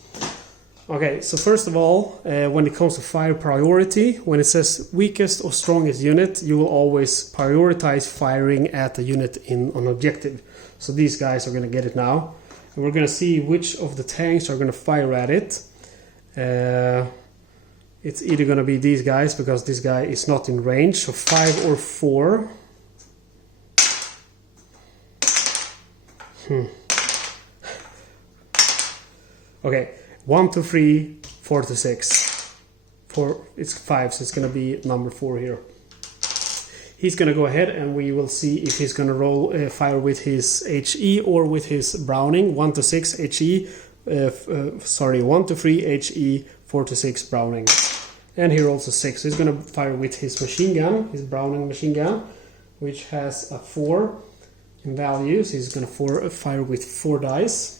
Okay, so first of all, when it comes to fire priority, when it says weakest or strongest unit, you will always prioritize firing at the unit on objective. So these guys are going to get it now. And we're going to see which of the tanks are going to fire at it. It's either going to be these guys, because this guy is not in range, so 5 or 4. Okay, 1 to 3, 4 to 6. 4, it's 5, so it's going to be number 4 here. He's going to go ahead, and we will see if he's going to roll fire with his HE or with his Browning. 1 to 6 HE, 1 to 3 HE, 4 to 6 Browning. And he rolls a 6. So he's going to fire with his machine gun, his Browning machine gun, which has a 4 in values. He's going to fire with 4 dice.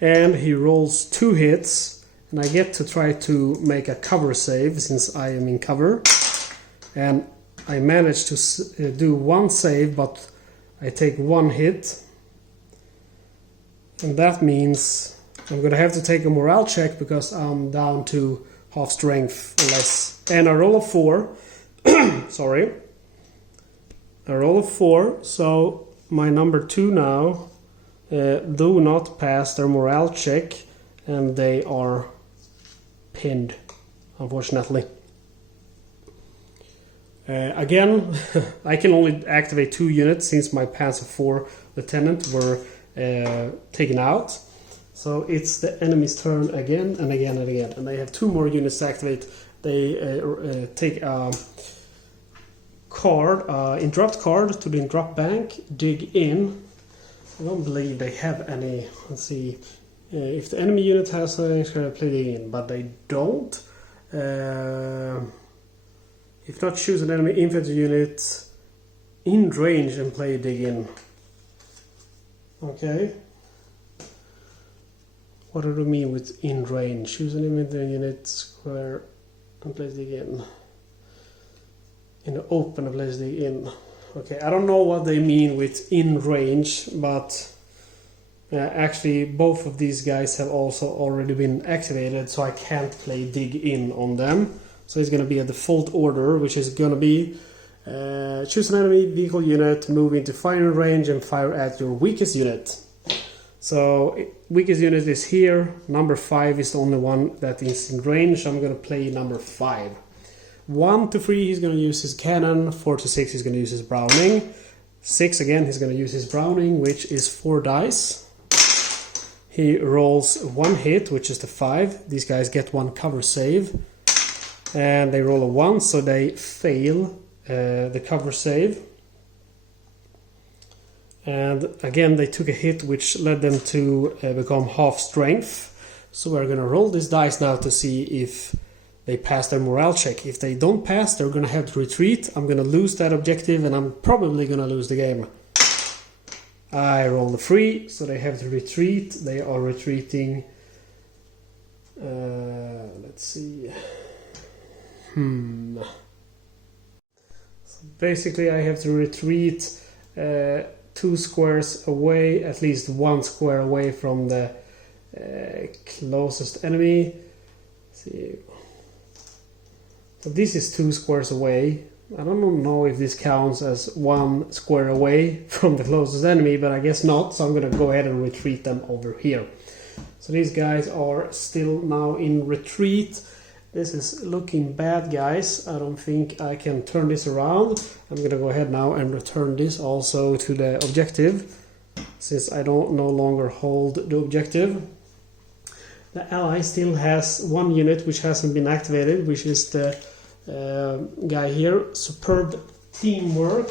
And he rolls 2 hits, and I get to try to make a cover save, since I am in cover. And I managed to do 1 save, but I take 1 hit. And that means I'm going to have to take a morale check, because I'm down to half strength or less. And I roll a 4. Sorry. I roll a 4, so my number 2 now do not pass their morale check, and they are pinned, unfortunately. Again, I can only activate 2 units, since my Panzer IV lieutenant were taken out. So it's the enemy's turn again and again and again, and they have 2 more units to activate. They take a card, interrupt card to the interrupt bank, dig in. I don't believe they have any. Let's see. If the enemy unit has a play dig in, but they don't. If not, choose an enemy infantry unit in range and play dig in. Okay. What do we mean with in range? Choose an infantry unit square and play dig in. In the open and place dig in. Okay, I don't know what they mean with in range, but actually both of these guys have also already been activated, so I can't play dig in on them. So it's going to be a default order, which is going to be choose an enemy vehicle unit, move into firing range, and fire at your weakest unit. So weakest unit is here. Number 5 is the only one that is in range. So I'm going to play number 5. 1 to 3 he's going to use his cannon. 4 to 6 he's going to use his Browning. 6 again he's going to use his Browning, which is 4 dice. He rolls 1 hit, which is the 5. These guys get 1 cover save. And they roll a 1, so they fail the cover save. And again, they took a hit, which led them to become half strength. So we're going to roll this dice now to see if they pass their morale check. If they don't pass, they're going to have to retreat. I'm going to lose that objective, and I'm probably going to lose the game. I rolled a 3, so they have to retreat. They are retreating. Let's see. So basically, I have to retreat 2 squares away, at least 1 square away from the closest enemy. Let's see. So this is 2 squares away. I don't know if this counts as 1 square away from the closest enemy, but I guess not, so I'm going to go ahead and retreat them over here. So these guys are still now in retreat. This is looking bad, guys. I don't think I can turn this around. I'm going to go ahead now and return this also to the objective, since I don't no longer hold the objective. The ally still has 1 unit which hasn't been activated, which is the guy here. Superb teamwork.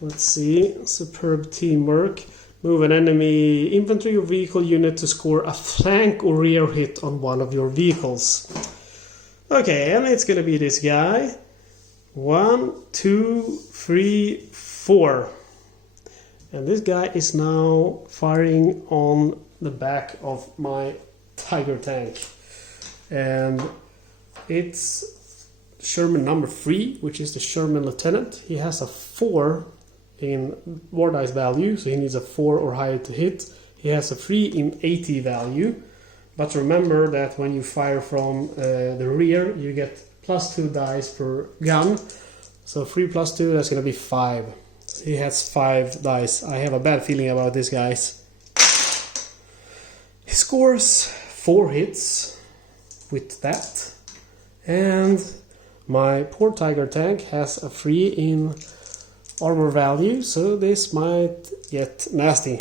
Let's see. Superb teamwork. Move an enemy infantry or vehicle unit to score a flank or rear hit on one of your vehicles. Okay, and it's gonna be this guy. 1, 2, 3, 4. And this guy is now firing on the back of my Tiger tank. And it's Sherman number 3, which is the Sherman lieutenant. He has a 4 in war dice value, so he needs a 4 or higher to hit. He has a 3 in AT value, but remember that when you fire from the rear, you get +2 dice per gun. So 3 + 2, that's going to be 5. So he has 5 dice. I have a bad feeling about this, guys. He scores 4 hits with that, and my poor Tiger tank has a 3 in armor value, so this might get nasty.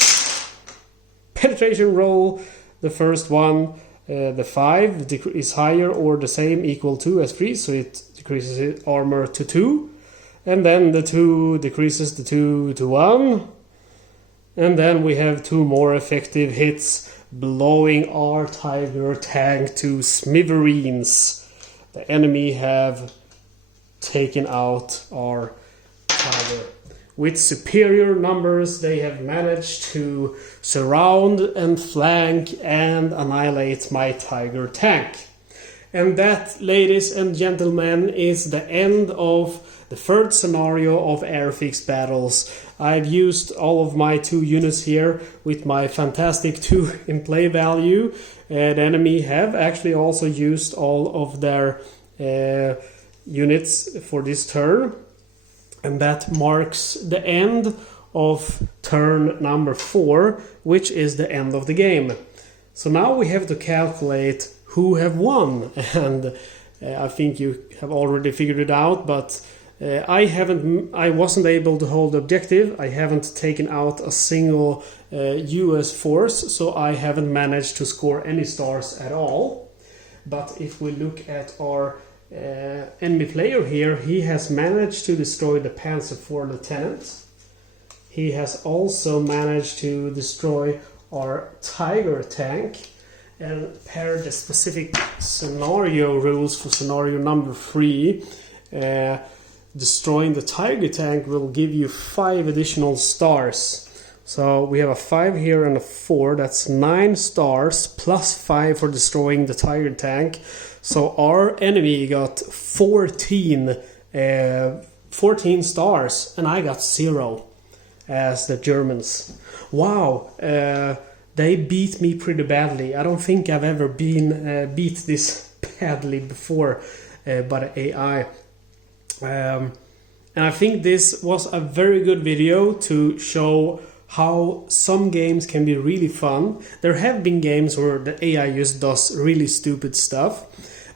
Penetration roll, the first one, the 5 is higher or the same, equal to as 3, so it decreases its armor to 2. And then the 2 decreases the 2 to 1. And then we have 2 more effective hits, blowing our Tiger tank to smithereens. The enemy have taken out our Tiger. With superior numbers, they have managed to surround and flank and annihilate my Tiger tank. And that, ladies and gentlemen, is the end of the third scenario of Airfix Battles. I've used all of my 2 units here with my fantastic 2 in play value. The enemy have actually also used all of their units for this turn. And that marks the end of turn number 4, which is the end of the game. So now we have to calculate who have won. And I think you have already figured it out, but I wasn't able to hold the objective. I haven't taken out a single US force, so I haven't managed to score any stars at all. But if we look at our enemy player here, he has managed to destroy the Panzer IV Lieutenant. He has also managed to destroy our Tiger tank. And per the specific scenario rules for scenario number 3, destroying the Tiger tank will give you 5 additional stars. So we have a 5 here and a 4. That's 9 stars plus 5 for destroying the Tiger tank. So our enemy got 14 stars, and I got 0 as the Germans. Wow, they beat me pretty badly. I don't think I've ever been beat this badly before by the AI. And I think this was a very good video to show how some games can be really fun. There have been games where the AI just does really stupid stuff,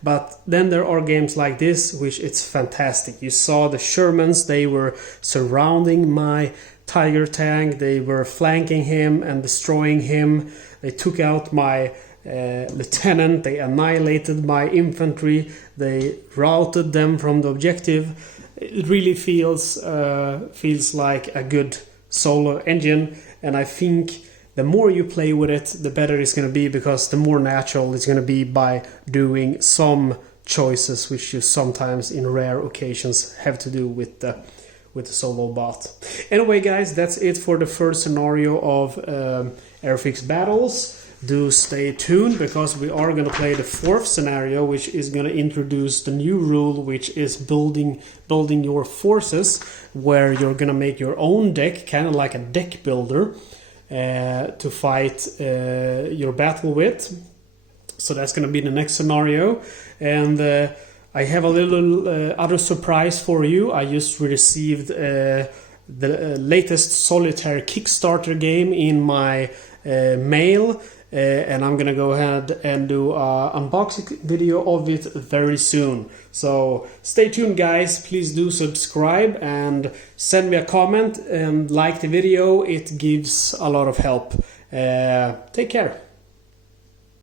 but then there are games like this which it's fantastic. You saw the Shermans, they were surrounding my tiger tank. They were flanking him and destroying him. They took out my lieutenant. They annihilated my infantry. They routed them from the objective. It really feels like a good solo engine, and I think the more you play with it, the better it's going to be, because the more natural it's going to be by doing some choices which you sometimes in rare occasions have to do with the solo bot. Anyway guys, that's it for the first scenario of Airfix Battles. Do stay tuned, because we are going to play the fourth scenario, which is going to introduce the new rule, which is building your forces, where you're going to make your own deck, kind of like a deck builder, to fight your battle with. So that's going to be the next scenario. And I have a little other surprise for you. I just received the latest Solitaire Kickstarter game in my mail. And I'm gonna go ahead and do an unboxing video of it very soon. So stay tuned guys, please do subscribe and send me a comment and like the video. It gives a lot of help. Take care.